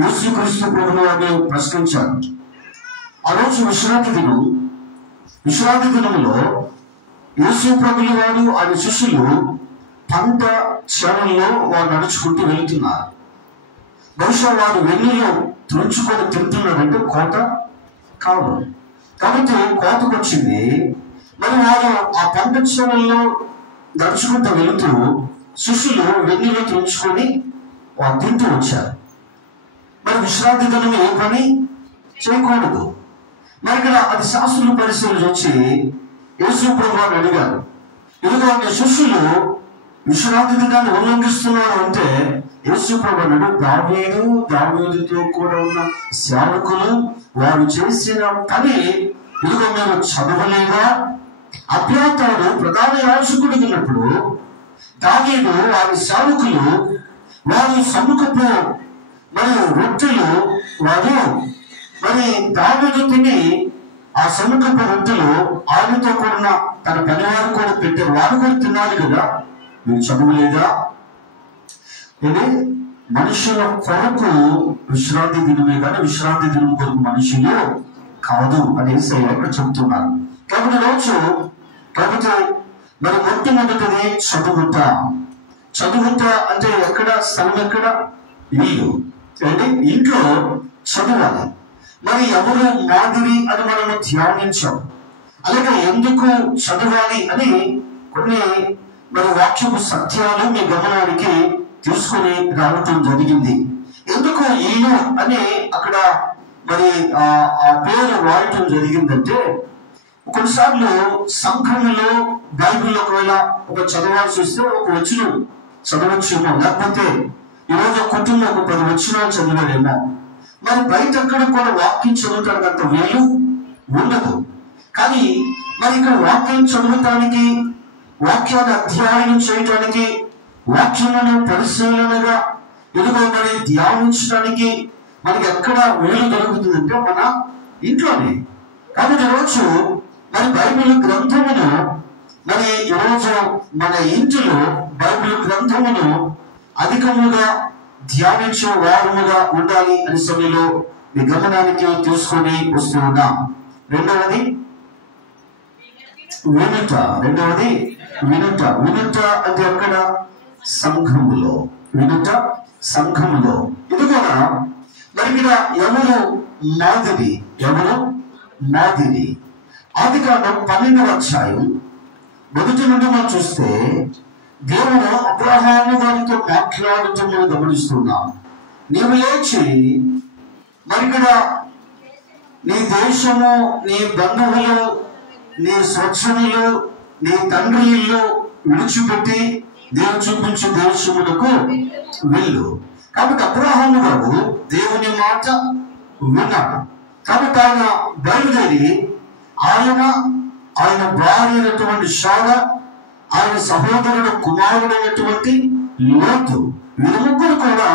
యేసుక్రీస్తు ప్రభువుని ప్రశ్నించారు. ఆ రోజు విశ్రాంతి దినంలో యేసు ప్రభువు వారు ఆయన శిష్యులు పంట క్షణంలో వారు నడుచుకుంటూ వెళుతున్నారు. బహుశా వారు వెన్నులో తుంచుకొని తింటున్నారంటే కోత కాదు. కాబట్టి కోతకు వచ్చింది. మరి వారు ఆ పంట క్షణంలో నడుచుకుంటూ వెళుతూ శిష్యులు వెన్నులో తుంచుకొని వారు తింటూ వచ్చారు. మరి విశ్రాంతి దినం ఏ పని చేయకూడదు. మరి ఇక్కడ అది శాస్త్రులు పరిశీలన వచ్చి యేసు ప్రభువుని అడిగారు, ఇదిగో నీ శిష్యులు విశ్రాంతి దినాన్ని ఉల్లంఘిస్తున్నారు అంటే యేసు ప్రభు అన్నాడు, దావీదుతో కూడా ఉన్న సేవకులు వారు చేసిన పని ఇదిగో మీరు చదవలేదా? అబ్యాతారు ప్రధాన యాజకుడికి ఉన్నప్పుడు దావీదు వారి సేవకులు వారి సమ్ముఖపు మరి రొట్టెలు వారు మరి దావీదు తిని ఆ సమ్ముఖపు రొట్టెలు ఆయనతో కూడిన తన పనివారు కూడా పెట్టారు, వారు కూడా తినాలి కదా, మీరు చదవలేదా? ఇది మనుషుల కొరకు విశ్రాంతి దినమే కానీ విశ్రాంతి దినం కొరకు మనుషులు కాదు అనేసి ఇక్కడ చెబుతున్నారు. కాబట్టి మరి మొట్టమొదటిది చదువుట అంటే ఎక్కడ స్థలం, ఎక్కడ ఇల్లు, అంటే ఇంట్లో చదవాలి. మరి ఎవరు మాదిరి అని మనము ధ్యానించాం. అలాగే ఎందుకు చదవాలి అని కొన్ని మరి వాక్యపు సత్యాలు మీ గమనానికి తీసుకొని రావటం జరిగింది. ఎందుకు ఇల్లు అని అక్కడ మరి ఆ పేరు వాడటం జరిగిందంటే, కొన్నిసార్లు సంఘంలో బైబిల్ ఒకవేళ ఒక చదవాల్సి వస్తే ఒక వచనం చదవచ్చేమో, లేకపోతే ఈరోజు కుటుంబం ఒక 10 వచనాలు చదివారేమో. మరి బయట అక్కడ కూడా వాక్యం చదవటానికి అంత వేలు ఉండదు. కానీ మరి ఇక్కడ వాక్యం చదవటానికి, వాక్యాన్ని అధ్యయనం చేయటానికి, వాక్యములను పరిశీలనగా ఎదుగు మరి ధ్యానించడానికి మనకి ఎక్కడ వేలు దొరుకుతుందంటే మన ఇంట్లోనే. కాబట్టి ఈరోజు మరి బైబిల్ గ్రంథమును మరి ఈరోజు మన ఇంటిలో బైబిల్ గ్రంథమును అధికముగా ధ్యానించే వారముగా ఉండాలి అనే సమయంలో మీ గమనానికి తీసుకొని వస్తూ ఉన్నాం. రెండవది వినుట అంటే అక్కడ సంఘములో, సంఘములో. ఇది కూడా మరి ఇక్కడ ఎవరు మాదిరి ఆదికాండం 12వ అధ్యాయం మొదటి నుండి మనం చూస్తే దేవుడు అబ్రహాము గారితో మాట్లాడటం మనం గమనిస్తున్నాం. నీవు లేచి మరి ఇక్కడ నీ దేశము, నీ బంధువులు, నీ స్వచ్ఛములు, నీ తండ్రి ఇల్లు విడిచిపెట్టి దేవుడు చూపించే దేశములకు వెళ్ళు. కాబట్టి అబ్రహాము గారు దేవుని మాట విన్నాడు. కాబట్టి ఆయన బయలుదేరి ఆయన భార్య అయినటువంటి శారా, ఆయన సహోదరుడు కుమారుడైనటువంటి లోతు, వీరి ముగ్గురు కూడా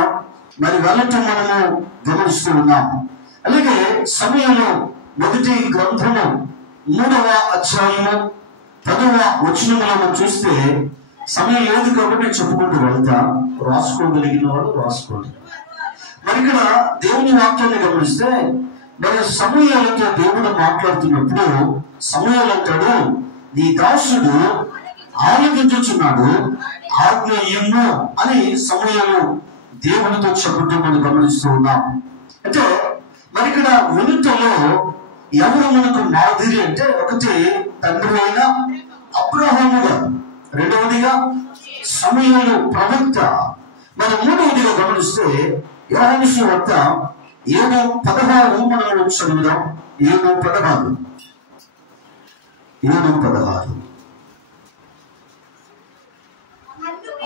మరి వెళ్ళటం మనము గమనిస్తూ ఉన్నాము. అలాగే సమయంలో మొదటి గ్రంథము 3వ అధ్యాయము 10వ వచనములో మనం చూస్తే, సమయం లేదు కాబట్టి చెప్పుకుంటూ వెళ్తా, రాసుకోగలిగిన వాళ్ళు రాసుకోండి. మరి ఇక్కడ దేవుని వాక్యాన్ని గమనిస్తే మరి సమూయేలుతో దేవుడు మాట్లాడుతున్నప్పుడు సమూయేలు అంటాడు, నీ దాసుడు ఆలకించుచున్నాడు, ఆజ్ఞ ఇమ్ము అని సమూయేలు దేవునితో చెప్పడం మనం గమనిస్తూ ఉన్నాం. అంటే మరి ఇక్కడ వినుటలో ఎవరు మనకు మాదిరి అంటే, ఒకటి తండ్రి అయిన అబ్రహాము గారు, రెండవదిగా సమూయేలు ప్రవక్త, మరి మూడవదిగా గమనిస్తే యోహాను సువార్త 7:16 మనం చదువుదాం. 7:16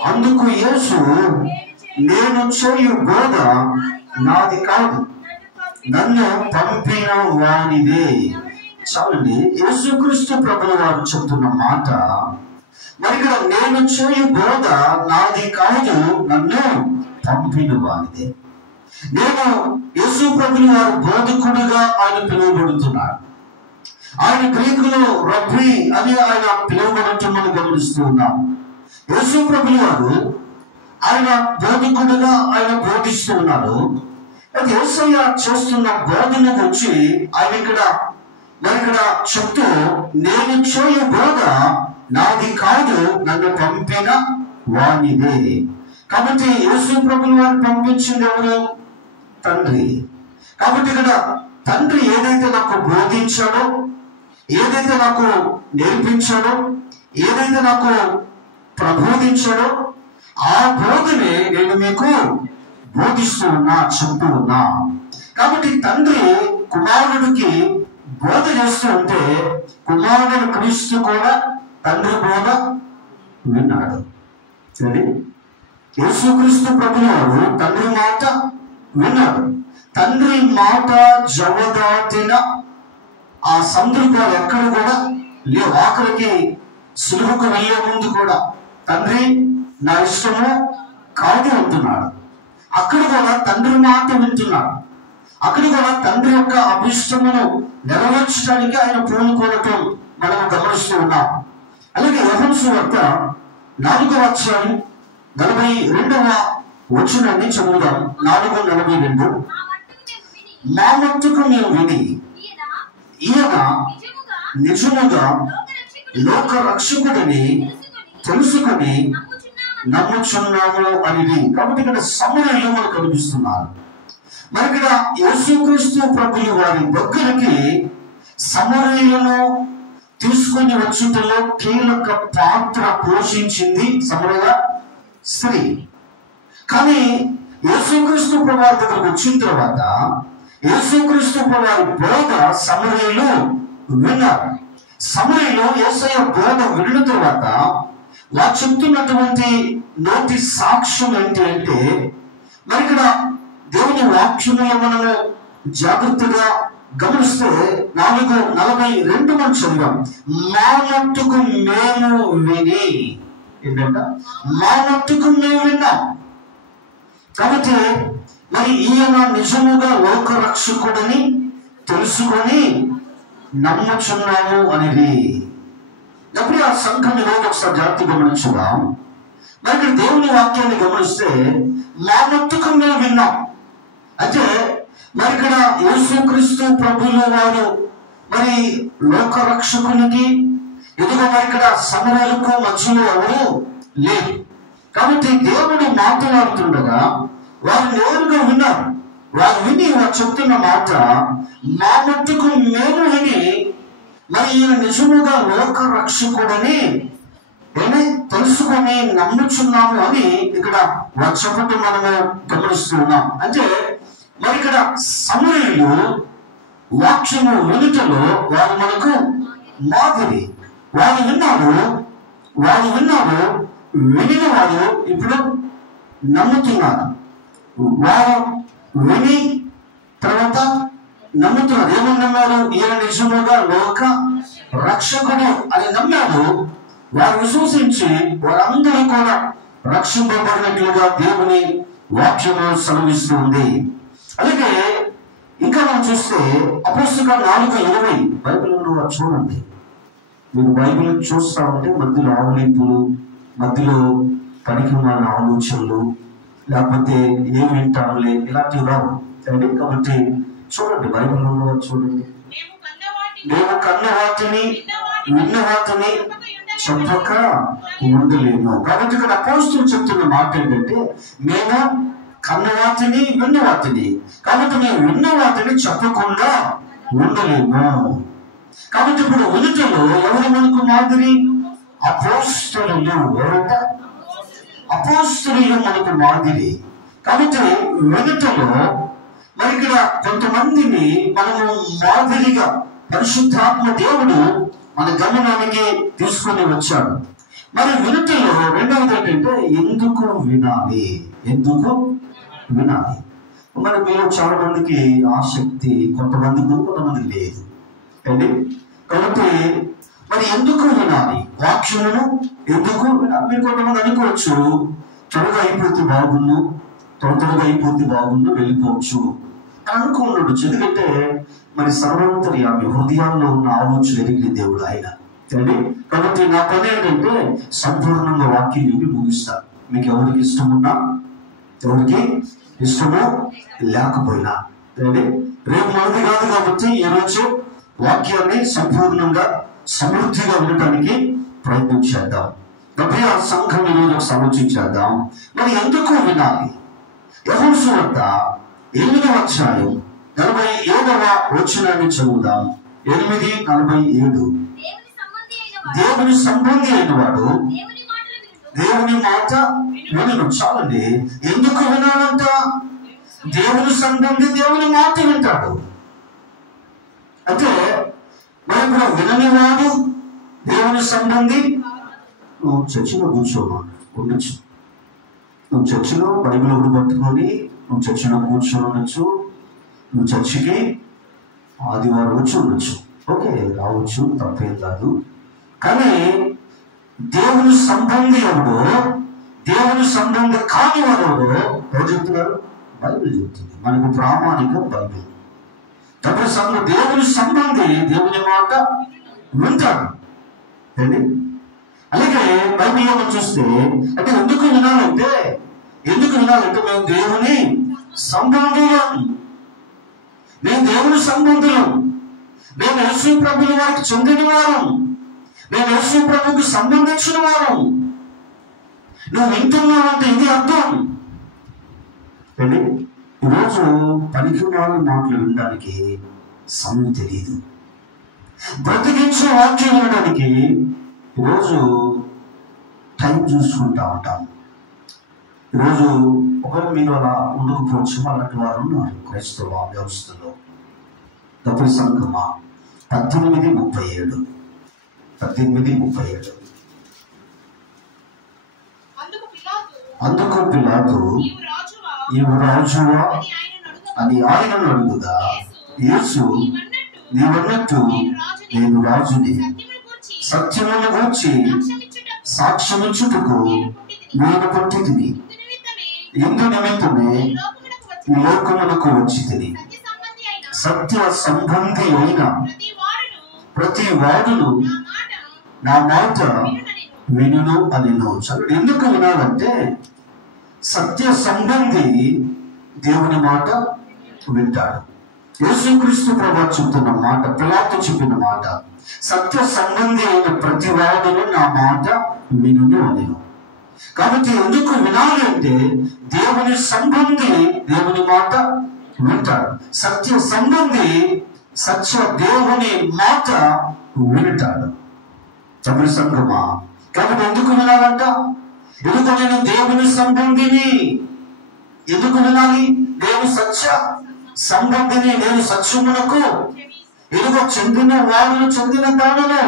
అందుకు యేసు, నేను చేయు బోధ నాది కాదు, నన్ను పంపిన వానిదే. చాలండి, యేసుక్రీస్తు ప్రభుల వారు చెప్తున్న మాట. మరి ఇక్కడ నేను చేయు బోధ నాది కాదు, నన్ను పంపిన వానిదే. నేను యేసు ప్రభుల వారు బోధకుడిగా ఆయన పిలువబడుతున్నాడు. ఆయన గ్రీకులో రబ్బీ అని ఆయన పిలువబడటం మనం గమనిస్తూ ఉన్నాం. యేసు ప్రభుల వారు ఆయన బోధకుడిగా ఆయన బోధిస్తూ ఉన్నారు. యేసయ్య చేస్తున్న బోధన గురించి ఆయన ఇక్కడ చెప్తూ, నేను చేయు బోధ నాది కాదు, నన్ను పంపిన వానిదే. కాబట్టి యేసు ప్రభుల వారు పంపించింది ఎవరు? తండ్రి. కాబట్టి ఇక్కడ తండ్రి ఏదైతే నాకు బోధించాడో, ఏదైతే నాకు నేర్పించాడో, ఏదైతే నాకు ప్రబోధించాడో ఆ బోధనే నేను మీకు బోధిస్తూ ఉన్నా, చెప్తూ ఉన్నా. కాబట్టి తండ్రి కుమారుడికి బోధ చేస్తూ ఉంటే కుమారుడు క్రీస్తు కూడా తండ్రి బోధ విన్నాడు. యేసుక్రీస్తు ప్రభువారు తండ్రి మాట విన్నాడు. తండ్రి మాట జవదాటిన ఆ సందర్భాలు ఎక్కడ కూడా లేవు. ఆఖరికి సులువుకు వెళ్ళే ముందు కూడా తండ్రి నా ఇష్టము కాదు అంటున్నాడు. అక్కడ కూడా తండ్రి మాట వింటున్నాడు. అక్కడ కూడా తండ్రి యొక్క అభిష్టమును నెరవేర్చడానికి ఆయన పూనుకోవటం మనం గమనిస్తూ ఉన్నాం. అలాగే యోహాను సువార్త 4వ అధ్యాయం 42వ వచనాన్ని చదువుదాం. 4:42. మా మట్టుకు మేము విని ఈయన నిజముగా లోక రక్షకుడిని తెలుసుకొని నమ్ముచున్నాము అని. కాబట్టి ఇక్కడ సమరయులు మనకు కనిపిస్తున్నారు. మరి ఇక్కడ యేసుక్రీస్తు ప్రభువు వారి దగ్గరికి సమరయులను తీసుకొని వచ్చుటలో కీలక పాత్ర పోషించింది సమరయ స్త్రీ. కానీ యేసుక్రీస్తు ప్రభు వారి దగ్గరకు వచ్చిన తర్వాత యేసుక్రీస్తు ప్రభు వారి బోధ సమరయులు విన్నారు. సమరయులు యేసయ్య బోధ విన్న తర్వాత వారు చెప్తున్నటువంటి నోటి సాక్ష్యం ఏంటి అంటే, మరి ఇక్కడ దేవుని వాక్యములో మనము జాగ్రత్తగా గమనిస్తే 4:42 మనం చదివాం. మా మట్టుకు మేము విని, ఏంటంట మా మట్టుకు మేము విన్నాం. కాబట్టి మరి ఈయన నిజముగా లోక రక్షకుడిని తెలుసుకొని నమ్ముచున్నాము అనేది. ఎప్పుడు ఆ సంఘం ఈరోజు ఒకసారి జాగ్రత్త గమనించుదాం. మరి దేవుని వాక్యాన్ని గమనిస్తే మా మట్టుకు మేము విన్నాం అంటే, మరి ఇక్కడ యేసుక్రీస్తు ప్రభువుల వారు మరి లోక రక్షకునికి ఎదుగు మరి ఇక్కడ సమరయులకు మధ్యలో ఎవరు లేరు. కాబట్టి దేవుడు మాట్లాడుతుండగా వారు నేరుగా విన్నారు. వారు విని వారు చెప్తున్న మాట మా మట్టుకు మేము విని మరి ఈయన నిజముగా లోక రక్షకుడని తెలుసుకొని నమ్ముచున్నాము అని ఇక్కడ వారు చెప్పటం మనము గమనిస్తూ ఉన్నాం. అంటే మరి ఇక్కడ సమరయులు వాక్యము వినుటలో వారు మనకు మాదిరి. వారు విన్నారు వినిన వారు ఇప్పుడు నమ్ముతున్నారు. వారు విని తర్వాత నమ్ముతున్నారు. ఏమని నమ్మారు? ఈయన నిజముగా లోక రక్షకుడు అని నమ్మారు. వారు విశ్వసించి వారందరూ కూడా రక్షింపబడినట్లుగా దేవుని వాక్యము సెలవిస్తుంది. అలాగే ఇంకా మనం చూస్తే అపోస్తలుల 4:20 బైబిల్లో చూడండి. మీరు బైబిల్ చూస్తా ఉంటే మధ్యలో ఆవులింపులు, మధ్యలో పనికిమాలిన ఆలోచనలు, లేకపోతే ఏం వింటాములే ఇలాంటివి రావు. కాబట్టి చూడండి, బైబిల్లో చూడండి. మేము కన్న వాటిని విన్న వాటిని చెప్పక ఉండలేము. కాబట్టి ఇక్కడ అపోస్తలులు చెప్తున్న మాట ఏంటంటే, మేము కన్న వాటిని విన్న వాటిని, కాబట్టి మేము విన్న వాటిని చెప్పకుండా ఉండలేము. కాబట్టి ఇప్పుడు వినుటలో ఎవరు మనకు మాదిరి? అపోస్తలులు. ఎవరంట? అపోస్తలులు మనకు మాదిరి. కాబట్టి వినుటలో మరి ఇక్కడ కొంతమందిని మనము మాదిరిగా పరిశుద్ధాత్మ దేవుడు మన గమనానికి తీసుకొని వచ్చాడు. మరి వినుటలో రెండవది ఏంటంటే ఎందుకు వినాలి. మరి మీరు చాలా మందికి ఆసక్తి, కొంతమందికి కొంతమంది లేదు అండి. కాబట్టి మరి ఎందుకు వినాలి? వాక్యమును ఎందుకు వినాలి? మీరు కొంతమంది అనుకోవచ్చు, త్వరగా అయిపోతే బాగుండు వెళ్ళిపోవచ్చు అని అనుకున్నాడు. ఎందుకంటే మరి సర్వంతర్యామి హృదయాల్లో ఉన్న ఆలోచన ఎరిగిన దేవుడు ఆయన. కాబట్టి నా పని ఏంటంటే సంపూర్ణంగా వాక్యం చెప్పి ముగిస్తా. మీకు ఎవరికి ఇష్టమున్నా, ఎవరికి ఇష్టమో లేకపోయినా రేపు మనది కాదు. కాబట్టి ఈరోజు వాక్యాన్ని సంపూర్ణంగా సమృద్ధిగా వినటానికి ప్రయత్నం చేద్దాం. కాబట్టి ఆ సంఘం ఈరోజు ఆలోచించేద్దాం. మరి ఎందుకు వినాలి? యోహాను సువార్త 8వ అధ్యాయం 47వ వచనాన్ని చదువుదాం. 8:47. దేవుని సంబంధి అయిన వాడు దేవుని మాట వినను. చాలండి. ఎందుకు వినాలంట? దేవుని సంబంధి దేవుని మాట వింటాడు. అంటే ఇప్పుడు విననివాడు దేవుని సంబంధి. నువ్వు చర్చిలో ఉండొచ్చు, నువ్వు చర్చిలో బైబిల్ ఒకటి పట్టుకొని నువ్వు చర్చిలో కూర్చోవచ్చు, నువ్వు చర్చికి ఆదివారం వచ్చి ఉండొచ్చు, ఓకే రావచ్చు, తప్పేం కాదు. కానీ దేవుని సంబంధి ఎవడో, దేవుని సంబంధి కాని వాడు ఎవడో ఎవరు చెప్తున్నారు? బైబిల్ చెప్తుంది. మనకు ప్రామాణికం బైబిల్. దేవుని సంబంధి దేవుని మాట వింటాడు అండి. అలాగే బైబిల్లో మనం చూస్తే అంటే ఎందుకు వినాలంటే మేము దేవుని సంబంధులం, మేము దేవుని సంబంధులం, మేము యేసు ప్రభుల వారికి చెందిన వారం, మేము యేసు ప్రభుకు సంబంధించిన వారం. నువ్వు వింటున్నావంటే ఇది అర్థం అండి. ఈరోజు పనికి వాళ్ళు మాటలు వినడానికి సమయం తెలియదు, బ్రతికించే వాక్యం వినడానికి ఈరోజు టైం చూసుకుంటా ఉంటాం. ఈరోజు ఒకరు మీరు అలా ఉండకపోవచ్చు, అలాంటి వారు ఉన్నారు క్రైస్తవ వ్యవస్థలో. తప్పుడు సంఘమా 18:37 అందుకు పిలాతు నీవు రాజువా అని ఆయనను అడుగుగా, యేసు నీవన్నట్టు నేను రాజుని, సత్యమును గూర్చి సాక్ష్యమిచ్చుటకు నేను పుట్టితిని, ఇందు నిమిత్తమే ఈ లోకమునకు వచ్చి తిని, సత్య సంబంధి అయిన ప్రతి వాడును నా మాట వినును అని. ఎందుకు వినాలంటే సత్య సంబంధి దేవుని మాట వింటాడు. యేసుక్రీస్తు ప్రభువు చెప్తున్న మాట, పిలాతు చెప్పిన మాట, సత్య సంబంధి అయిన ప్రతి వాడును నా మాట వినును అని. కాబట్టి ఎందుకు వినాలి అంటే దేవుని సంబంధి దేవుని మాట వింటాడు, సత్య సంబంధి సత్య దేవుని మాట వింటాడు. తమిళ సంఘమా, కాబట్టి ఎందుకు వినాలంట? ఎందుకు నేను దేవుని సంబంధిని, ఎందుకు వినాలి? నేను సత్య సంబంధిని, నేను సత్యమునకు ఎదుగు చెందిన వాడును, చెందిన దాడును.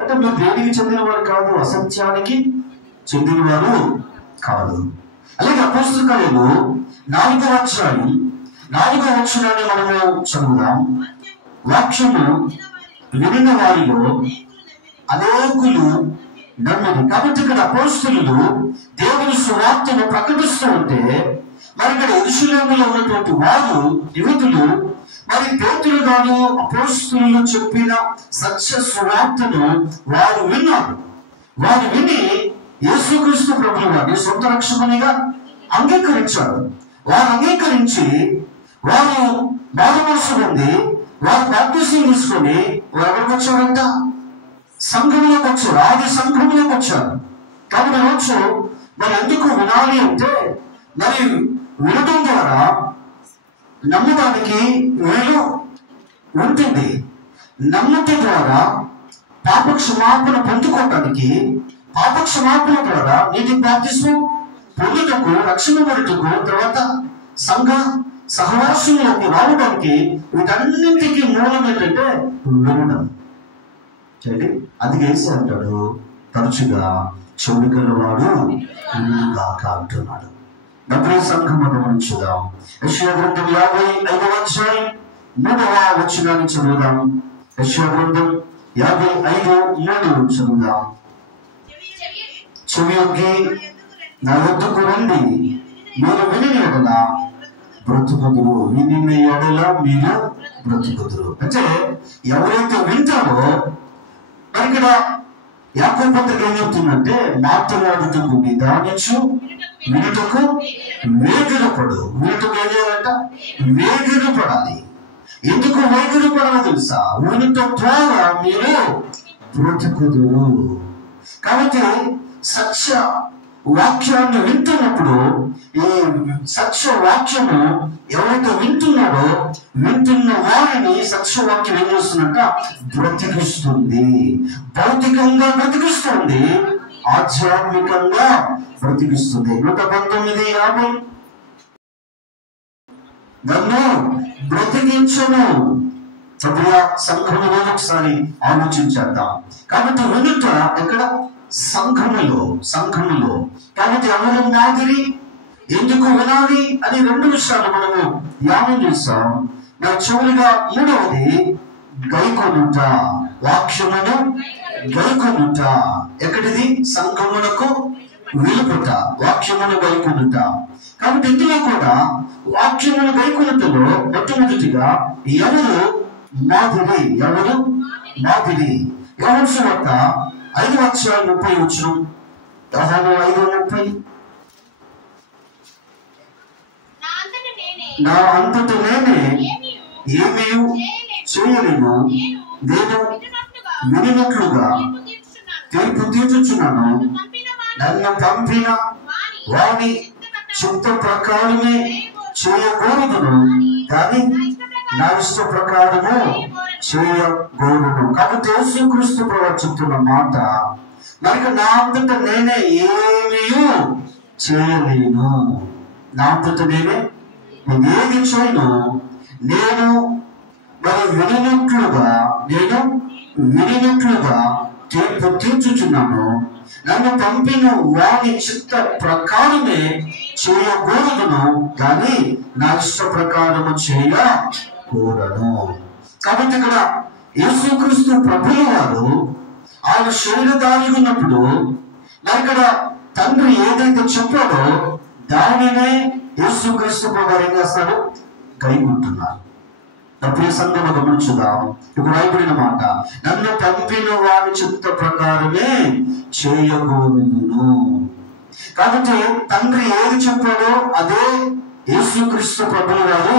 అంటే మీరు దేనికి చెందిన వారు కాదు, అసత్యానికి చెందిన వారు కాదు. అలాగే అపోస్తల కార్యాలు 4వ అధ్యాయం 4వ వచనాన్ని మనము చదువుదాం. వాక్యము వినిన వారిలో అనేకులు నమ్మిరి. కాబట్టి ఇక్కడ అపోస్తలులు దేవుని సువార్తను ప్రకటిస్తూ ఉంటే, మరి ఇక్కడ యెరూషలేములో ఉన్నటువంటి వారు యువతులు మరి పేతురు గారు అపోస్తలులు చెప్పిన సత్య సువార్తను వారు విన్నారు. వారు విని యేసుక్రీస్తు ప్రభువు వారిని సొంత రక్షకునిగా అంగీకరించారు. వారు అంగీకరించి వారు బాధ మనసు పొంది వారు బాప్టిజం తీసుకొని వారు ఎక్కడికి వచ్చారంట? సంఘంలోకి వచ్చారు, ఆది సంఘంలోకి వచ్చారు. కాబట్టి రోజు మరి ఎందుకు వినాలి అంటే, మరి వినడం ద్వారా నమ్మడానికి వీలు ఉంటుంది. నమ్మటం ద్వారా పాప క్షమాపణ పొందుకోవటానికి, పాప క్షమాపణ ద్వారా నీటి బాప్తిస్మం పొందుటకు, రక్షణ పొందుటకు, తర్వాత సంఘ సహవాసంలోకి రావడానికి వీటన్నింటికి మూలం ఏంటంటే వినడం. అది వేసి అంటాడు తరచుగా చెవుడు గలవాడు గాక అంటున్నాడు. డబ్బుల సంఘం గమనించుదాం. యెషయా గ్రంథం 55వ అధ్యాయం 3వ వచనాన్ని చదువుదాం. యెషయా గ్రంథం 55:3 చదువుదాం. చెవియొగ్గి నా యొద్దకు రండి, మీరు విని ఎడల బ్రతుకుదురు, వినిన ఎడల మీరు బ్రతుకుదురు. అంటే ఎవరైతే వింటారో, మరి ఇక్కడ యాకోబు పత్రిక ఏం చెప్తుందంటే, మాట్లాడుటకు నిదానించు, వినుటకు వేగిరపడు. వినుటకు ఏం చేయాలంట? వేగిరపడాలి. ఎందుకు వేగిరపడాలో తెలుసా? వినుట ద్వారా మీరు బ్రతుకుదురు. కాబట్టి సత్య వాక్యాన్ని వింటున్నప్పుడు, ఈ సత్య వాక్యము ఎవరైతే వింటున్నారో, వింటున్న వారిని సత్యవాక్యం ఏం చేస్తుందంట? బ్రతికిస్తుంది. భౌతికంగా బ్రతికిస్తుంది, ఆధ్యాత్మికంగా బ్రతికిస్తుంది. 119:50 నన్ను బ్రతికించును, సంఘములో ఒకసారి ఆలోచించేద్దాం. కాబట్టి వినుట ఎక్కడ? సంఘములో. కాబట్టి ఎవరు మాదిరి, ఎందుకు వినాలి అని 2 విషయాలు మనము ధ్యానం చేస్తాం. నా చివరిగా 3వది గైకొనుట, వాక్యమును గైకొనుట. ఎక్కడిది? సంఘమునకు వెలుపుట, వాక్యమును గైకొనుట. కాబట్టి ఇందులో కూడా వాక్యమును గైకొనుటలో మొట్టమొదటిగా ఎవరు మాదిరి? యోహాను సువార్త 5:30 యోహాను 5:30. నా అంతట నేనే ఏమీ చేయలేను, నేను వినినట్లుగా తీర్పు తీర్చుచున్నాను. నన్ను పంపిన వాని చిత్త ప్రకారమే చేయకూడదును, కానీ నా ఇష్ట ప్రకారము చేయకూడదు. కాబట్టి యేసుక్రీస్తు ప్రభువు చెప్తున్న మాట, మరి నా అంతట నేనే ఏమీ చేయలేను. నా అంతట నేనే ఏది చేయను, నేను వినినట్లుగా తీర్పు తీర్చుచున్నాను. నన్ను పంపిన వాని చిత్త ప్రకారమే చేయకూడదును, కానీ నా ఇష్ట ప్రకారము చేయకూడదు. కాబట్టి ఇక్కడ యేసుక్రీస్తు ప్రభువు వారు ఆయన శరీరధారి ఉన్నప్పుడు ఇక్కడ తండ్రి ఏదైతే చెప్పాడో దానినే యేసుక్రీస్తు ప్రభువు ఏం చేస్తాడు? కైకుంటున్నారు. ప్రియ సంఘము గమనించుదాం. ఇప్పుడు రాయబడిన మాట, నన్ను పంపిన వారి చిత్త ప్రకారమే చేయకూడదును. కాబట్టి తండ్రి ఏది చెప్పాడో అదే యేసుక్రీస్తు ప్రభువు వారు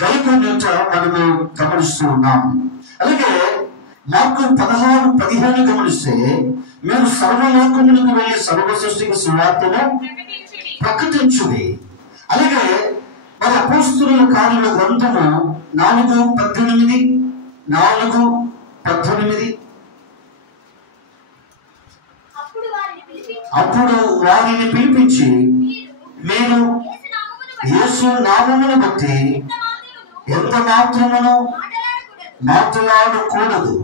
కైకొనుట మనము గమనిస్తూ ఉన్నాం. అలాగే మార్కు 16:15 గమనిస్తే, మీరు సర్వలోకములకు వెళ్ళి సర్వ సృష్టికి సువార్తను ప్రకటించుడి. అలాగే మరి అపోస్తలుల కార్యాల గ్రంథము 4:18 అప్పుడు వారిని పిలిపించి, మీరు యేసు నామమును బట్టి ఎంత మాత్రమును మాట్లాడకూడదు,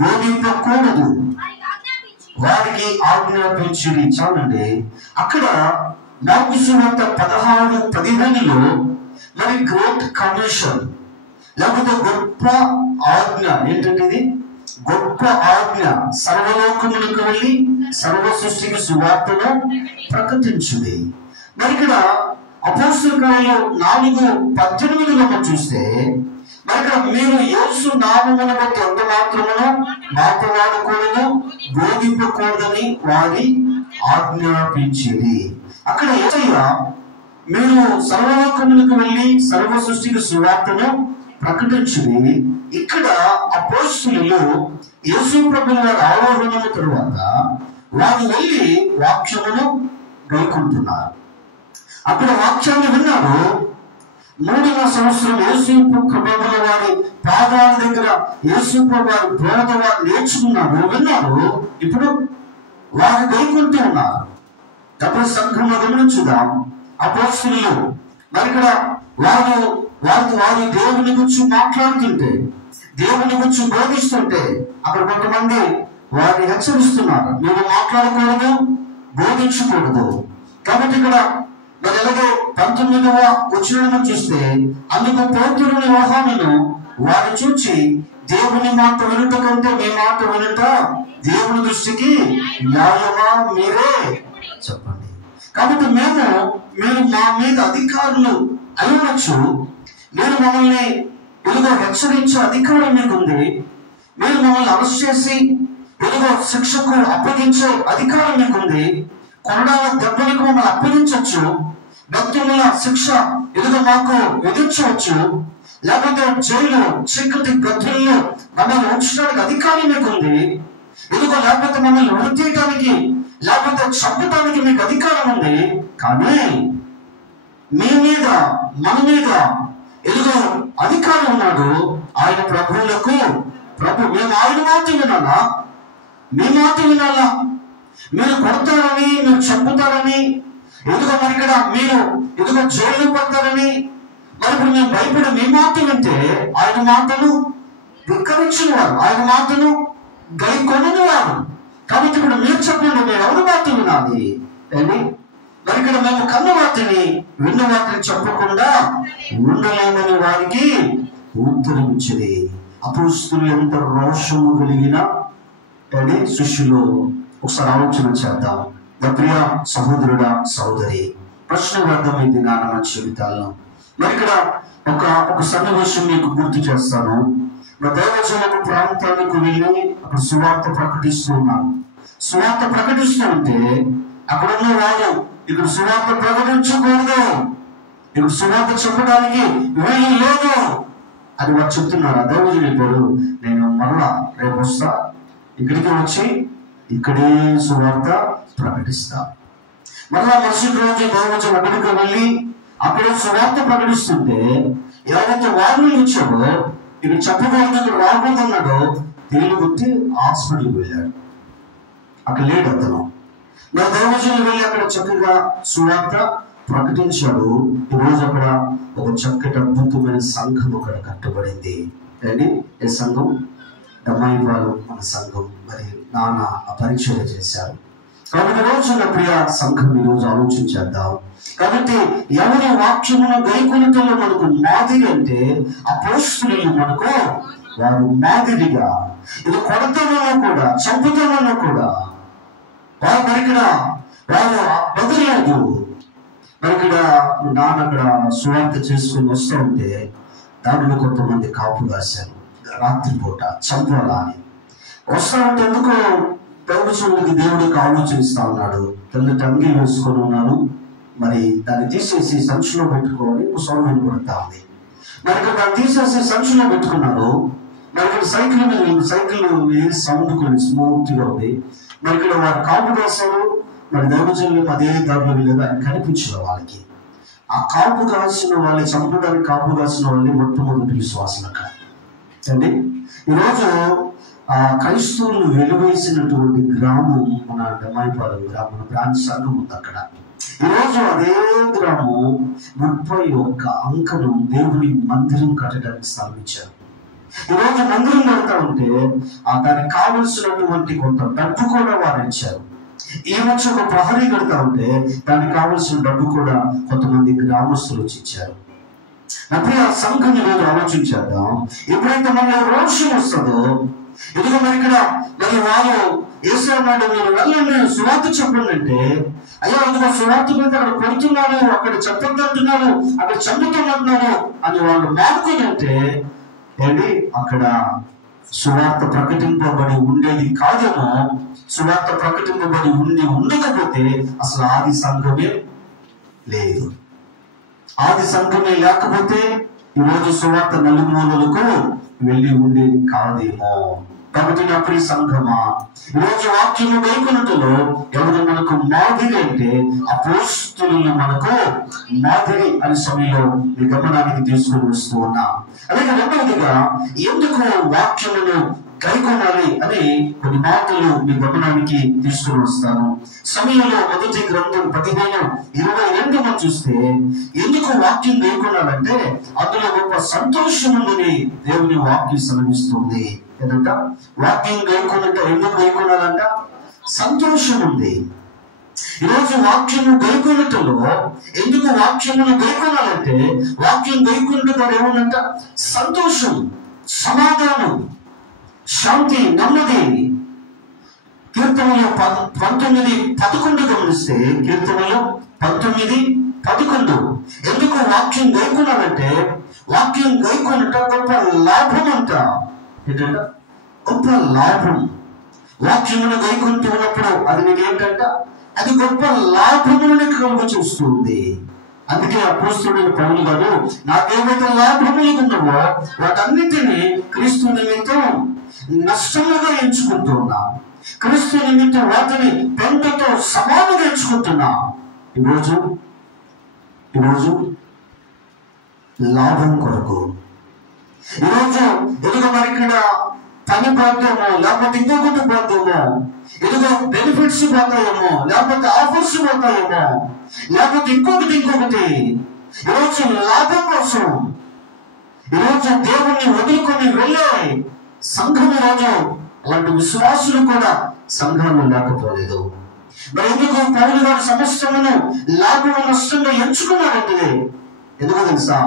బోధింపకూడదు, వారికి ఆజ్ఞాపించిరి. చాలండి. అక్కడ మార్కు సువార్త 16:15 మరి గ్రేట్ కమిషన్ లేకపోతే గొప్ప ఆజ్ఞ ఏంటంటే, ఇది గొప్ప ఆజ్ఞ, సర్వలోకములకు వెళ్ళి సర్వ సృష్టికి సువార్తను ప్రకటించుడి. మరి ఇక్కడ అపోస్తలుల కార్యాలు 4:18 మనం చూస్తే, మరి ఇక్కడ మీరు యేసు నామమును బట్టి ఎంత మాత్రమును మాట్లాడకూడదు, బోధింపకూడదని వారి ఆజ్ఞాపించింది. అక్కడ ఏసయ్య మీరు సర్వలోకములకు వెళ్ళి సర్వ సృష్టికి సువార్తను ప్రకటించుడి. ఇక్కడ అపోస్తలులు యేసు ప్రభువు వారి ఆరోహణం తరువాత వారు వెళ్ళి వాక్యమును గైకుంటున్నారు. అక్కడ వాక్యాన్ని విన్నారు. 3వ సంవత్సరం యేసు ప్రభువుల వారి పాదాల దగ్గర యేసు ప్రభువు వారి బోధ వారు నేర్చుకున్నారు, విన్నారు. ఇప్పుడు వారు గైకుంటూ ఉన్నారు. తప్ప సంఘంలో గమనించుదాం. అపోస్తలులు మరి ఇక్కడ వారి దేవుని గురించి మాట్లాడుతుంటే, దేవుని గురించి బోధిస్తుంటే, అక్కడ కొంతమంది వారిని హెచ్చరిస్తున్నారు, మీరు మాట్లాడకూడదు, బోధించకూడదు. కాబట్టి ఇక్కడ మరి అలాగే 19వ వచనం చూస్తే, అందుకు పేతురుని యోహానును వారిని చూచి, దేవుని మాట వినుట కంటే మీ మాట వినుట దేవుని దృష్టికి న్యాయమా, మీరే చెప్పండి. కాబట్టి మీరు మా మీద అధికారులు అయ్యవచ్చు, మీరు మమ్మల్ని ఎదుగో హెచ్చరించే అధికారం మీకుంది, మీరు మమ్మల్ని అరెస్ట్ చేసి ఎదుగో శిక్షకు అప్పగించే అధికారం మీకుంది, కొరడాల దెబ్బలకు మమ్మల్ని అప్పగించవచ్చు, భక్తుల శిక్ష ఎదుగో మాకు విధించవచ్చు, లేకపోతే జైలు చీకటి గదుల్లో మమ్మల్ని ఉంచడానికి అధికారం మీకుంది, ఎదుగో లేకపోతే మమ్మల్ని వృద్ధీయడానికి లేకపోతే చంపడానికి మీకు అధికారం ఉంది. కానీ మీ మీద మన మీద ఎదుగో అధికారం ఉన్నాడు ఆయన ప్రభువులకు ప్రభు. మేము ఆయన మాట వినాలా? మీ మాట వినాలా? మీరు కొడతారని, మీరు చంపుతారని, ఎదుగో మరి ఇక్కడ మీరు ఎదుగో జైలు పడతారని, మరి ఇప్పుడు మేము భయపడి మీ మాట వింటే ఆయన మాటలు ధిక్కరించిన వారు, ఆయన మాటలు గైకొనని వారు. కాబట్టి ఇప్పుడు మీరు చెప్పండి, మేము ఎవరి మాట వినాలి అని? మరి ఇక్కడ మేము కన్న వాటిని విన్న వాటిని చెప్పకుండా ఉండలేమని వారికి ఉత్తరం ఇచ్చింది. అపోస్తలులు ఎంత రోషము కలిగిన శిష్యులు ఒకసారి ఆలోచన చేద్దాం. ప్రియ సహోదరుడా సహోదరి, ప్రశ్న అర్థమైంది నా మన జీవితాల్లో. మరి ఇక్కడ ఒక సన్నివేశం మీకు గుర్తు చేస్తాను. దైవజనులకు ప్రాంతానికి వెళ్ళి అక్కడ సువార్త ప్రకటిస్తూ ఉన్నారు. సువార్త ప్రకటిస్తూ ఉంటే అక్కడ ఉన్న వారు ఇక్కడ సువార్త ప్రకటించకూడదు, ఇక్కడ సువార్త చెప్పడానికి వీలు లేదు అని వారు చెప్తున్నారు. దైవజనుడు చెప్పాడు, నేను మరలా రేపు వస్తా, ఇక్కడికి వచ్చి ఇక్కడే సువార్త ప్రకటిస్తా. మరలా మరుసటి రోజు దైవజనుడు అక్కడికి వెళ్ళి అక్కడే సువార్త ప్రకటిస్తుంటే ఎవరైతే వారిని వచ్చాడో ఇక్కడ చెప్పకూడదు, ఇక్కడ రాకూడదన్నాడో తేలి కొట్టి హాస్పిటల్కి వెళ్ళాడు. అక్కడ లేడు అతను. నా దైవజనులు వెళ్ళి అక్కడ చక్కగా సువార్త ప్రకటించాడు. ఈరోజు అక్కడ ఒక చక్కటి అద్భుతమైన సంఘం అక్కడ కట్టబడింది. అండి ఏ సంఘం? దమ్మాయిపాలెం మన సంఘం. మరి నాన్న పరిచయం చేశారు. కాబట్టి రోజు నా ప్రియ సంఘం ఈరోజు ఆలోచించేద్దాం. కాబట్టి ఎవరి వాక్యమును గైకొనటంలో మనకు మాదిరి అంటే అపోస్తలులు మనకు వారు మాదిరిగా, ఇది కొడతలలో కూడా చంపుతలలో కూడా వారు మరి ఇక్కడ వారు బదలేదు. మరి ఇక్కడ నాన్న అక్కడ సువార్త చేసుకుని వస్తూ ఉంటే దాంట్లో కొంతమంది కాపు కాశారు. రాత్రిపూట చంపాలా అని వస్తా ఉంటే ఎందుకో దైవజనుడికి దేవుడికి ఆలోచిస్తా ఉన్నాడు. తెల్లటి అంగీ వేసుకొని ఉన్నారు. మరి దాన్ని తీసేసి సంచిలో పెట్టుకోవాలి, సౌండ్ వినపడతా ఉంది. మరి ఇక్కడ దాన్ని తీసేసి సంచిలో పెట్టుకున్నారు. మరి ఇక్కడ సైకిల్ ఏ సౌండ్ కొన్ని స్మూత్ గా ఉంది. మరి ఇక్కడ వారు కాపు కాశారు. మరి దైవజనులు అదే దారిలో వెళ్ళేది ఆయన కనిపించిన వాళ్ళకి. ఆ కాపు కాసిన వాళ్ళని చంపడానికి కాపు కాసిన వాళ్ళని మొట్టమొదటి విశ్వాసం అక్కడ అండి. ఈరోజు క్రైస్తవులు వెలువేసినటువంటి గ్రామం మన దమ్మాయిపాలెం గ్రామం, మన బ్రాంచ్ సంఘం ఉంది అక్కడ. ఈరోజు అదే గ్రామం 31 అంకను దేవుని మందిరం కట్టడానికి స్థాపించారు. ఈరోజు మందిరం కడతా ఉంటే దానికి కావలసినటువంటి కొంత డబ్బు కూడా వారు ఇచ్చారు. ఈ మధ్య ఒక ప్రహరీ కడతా ఉంటే దానికి కావలసిన డబ్బు కూడా కొంతమంది గ్రామస్తులు వచ్చి ఇచ్చారు. అప్పుడు ఆ సంఘం ఈరోజు ఆలోచించేద్దాం. ఎప్పుడైతే మన రోషం వస్తుందో ఎందుకు మరి ఇక్కడ మరి వారు యేసయ్యనాడు మీరు వెళ్ళండి సువార్త చెప్పండి అంటే, అయ్యో అందులో సువార్త మీద అక్కడ కొడుతున్నారు, అక్కడ చెప్పొద్దు అంటున్నారు, అక్కడ చంపుతున్నారు అని వాళ్ళు మారుకొని అంటే ఏంటి అక్కడ సువార్త ప్రకటింపబడి ఉండేది కాదేమో. సువార్త ప్రకటింపబడి ఉండకపోతే అసలు ఆది సంఘమే లేదు. ఆది సంఘమే లేకపోతే ఈరోజు సువార్త నలుమూలలకు వెళ్ళి ఉండేది కాదేమో. కాబట్టి నా ప్రియ సంఘమా, ఈరోజు వాక్యము గైకొనుటలో ఎవరు మనకు మాదిరి అంటే అపోస్తలులు మనకు మాదిరి అనే సమయంలో మీ గమనానికి తీసుకుని వస్తూ ఉన్నా. అలాగే రెండవదిగా ఎందుకు వాక్యమును గైకొనాలి అని కొన్ని మాటలు మీ గమనానికి తీసుకుని వస్తాను. సమయంలో మొదటి గ్రంథం 15:22 మనం చూస్తే ఎందుకు వాక్యం గైకొనాలంటే అందులో గొప్ప సంతోషం ఉందని దేవుని వాక్యం సెలవిస్తుంది. ఏదంట వాక్యం గైకొనంటే ఎందుకు గైకొనాలంట? సంతోషం ఉంది. ఈరోజు వాక్యము గైకొనటంలో ఎందుకు వాక్యమును గైకొనాలంటే వాక్యం గైకొనట ద్వారా ఏముందంట? సంతోషం, సమాధానం, శాంతి, నెమ్మది. కీర్తనలో 19:11 గమనిస్తే కీర్తనలో 19:11 ఎందుకు వాక్యం గైకొనాలంటే వాక్యం గైకొనట గొప్ప లాభం అంట. ఏంటంట? గొప్ప లాభం. వాక్యమును గైకొంటూ ఉన్నప్పుడు అది నీకు ఏంటంట? అది గొప్ప లాభమును కలుగ చూస్తుంది. అందుకే అపోస్తలుడైన పౌలు గారు నాకేమైతే లాభములు ఉన్నావో వాటన్నిటినీ క్రీస్తు నిమిత్తం నష్టముగా ఎంచుకుంటూ ఉన్నా, క్రీస్తు నిమిత్తం వాటిని పెంటతో సమానంగా ఎంచుకుంటున్నా. ఈరోజు లాభం కొరకు, ఈరోజు ఎదుగు మరి ఇక్కడ పని పోతామో లేకపోతే ఇంకొకటి పోతామో, ఎదుగు బెనిఫిట్స్ పోతాయేమో లేకపోతే ఆఫర్స్ పోతాయేమో లేకపోతే ఇంకొకటి ఈరోజు లాభం కోసం ఈరోజు దేవుణ్ణి వదులుకొని వెళ్ళే సంఘం ఈరోజు అలాంటి విశ్వాసులు కూడా సంఘంలో లేకపోలేదు. మరి ఎందుకు పౌలు గారు సమస్తమును లాభం నష్టంగా ఎంచుకున్నారంటే ఎందుకో తెలుసా?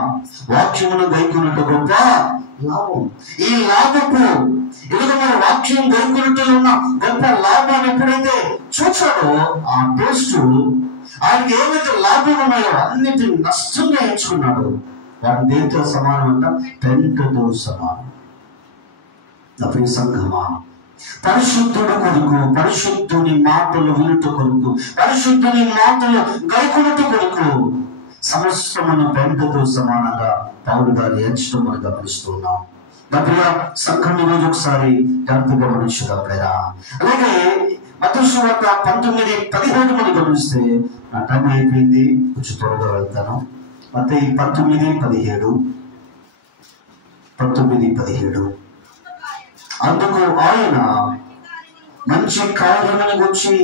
వాక్యమును గైకొనుట గొప్ప లాభం. ఈ లాభపు ఎందుకు మన వాక్యం గైకొనుటలో ఉన్న గొప్ప లాభాన్ని ఎప్పుడైతే చూచాడో ఆ టేస్ట్ ఆయనకి ఏవైతే లాభం ఉన్నాయో అన్నిటిని నష్టంగా ఎంచుకున్నాడు. వాటి దేంతో సమానం అంట? పెంటతో సమానం. ప్రియ సంఘమా, పరిశుద్ధుడు కొరకు, పరిశుద్ధుని మాటలు వినుట కొరకు, పరిశుద్ధుని మాటలు గైకొనుట కొరకు సమస్తమును పెంటతో సమానంగా పౌలు గారు ఎంచడం మనం గమనిస్తున్నాం. ప్రియ సంఘం ఈరోజు ఒకసారి జాగ్రత్తగా గమనించగలరా? అలాగే మత్తయి సువార్త 19:17 మనం గమనిస్తే నా టైం అయిపోయింది, కొంచెం త్వరగా వెళ్తాను. మత్తయి 19:17 అందుకు ఆయన మంచి కార్యములను గురించి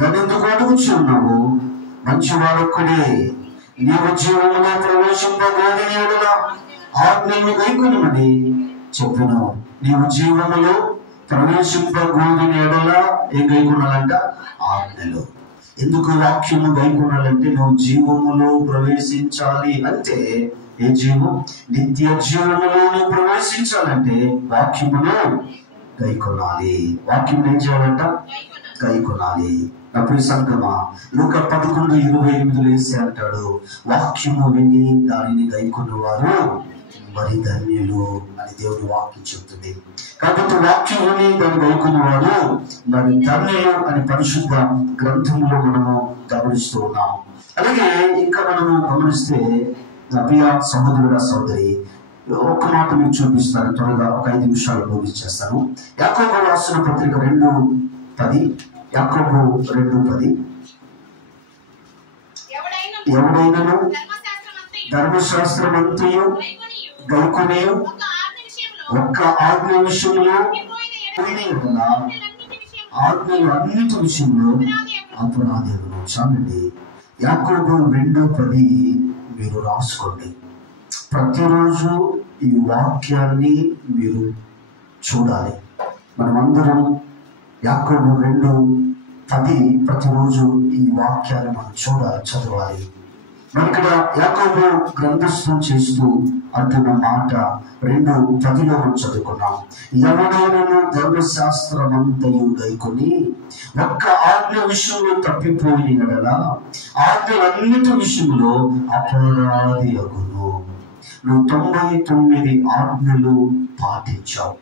నన్నెందుకు అడుగుచి ఉన్నావు? మంచి వాడొక్కడే నీవు జీవములో ప్రవేశింపగలిగిన యెడల ఆజ్ఞలను గైకొనుమని చెప్పెను. నీవు జీవములో ప్రవేశింపగలిగిన యెడల ఏం గైకొనాలంట? ఆజ్ఞలు. ఎందుకు వాక్యము గైకొనాలంటే నువ్వు జీవములో ప్రవేశించాలి. అంటే ఏ జీవం? నిత్య జీవములో నువ్వు ప్రవేశించాలంటే వాక్యమును గైకొనాలి. వాక్యం ఏం చేయాలంట? గైకొనాలి. అప్పుడు సంగమా, లూకా 11:28 వేసి అంటాడు, వాక్యము విని దానిని గైకొన్నవారు మరి ధన్యులు అని దేవుని వాక్యం చెప్తుంది. కాబట్టి వాక్యం విని దాన్ని గైకొన్నవారు మరి ధన్యులు అని పరిశుద్ధ గ్రంథంలో మనము గమనిస్తూ ఉన్నాం. అలాగే ఇంకా మనము గమనిస్తే ప్రియ సహోదరుడ సహోదరి, ఒక్క మాట మీకు చూపిస్తాను త్వరగా, ఒక 5 నిమిషాలు ముగించేస్తాను. యాకోబు రాసిన పత్రిక 2:10. యాకోబు 2:10 ఎవడైనను ధర్మశాస్త్రమంతయు గైకొని ఒక్క ఆజ్ఞ విషయంలో ఆజ్ఞలు అన్నిటి విషయంలో అపరాధులు. చాలండి. యాకోబు 2:10 మీరు రాసుకోండి. ప్రతిరోజు ఈ వాక్యాన్ని మీరు చూడాలి. మనమందరం యాకోబు 2:10 ప్రతిరోజు ఈ వాక్యాన్ని మనం చూడాలి, చదవాలి. మరి ఇక్కడ యాకోబు గ్రంథస్థం చేస్తూ అంటున్న మాట 2:10 చదువుకున్నాం. ఎవడైనా ధర్మశాస్త్రమంతయు గైకొని ఒక్క ఆజ్ఞ విషయంలో తప్పిపోయిన యెడల ఆజ్ఞలన్నిటి విషయంలో అపరాధి అగును. నువ్వు 99 ఆజ్ఞలు పాటించావు.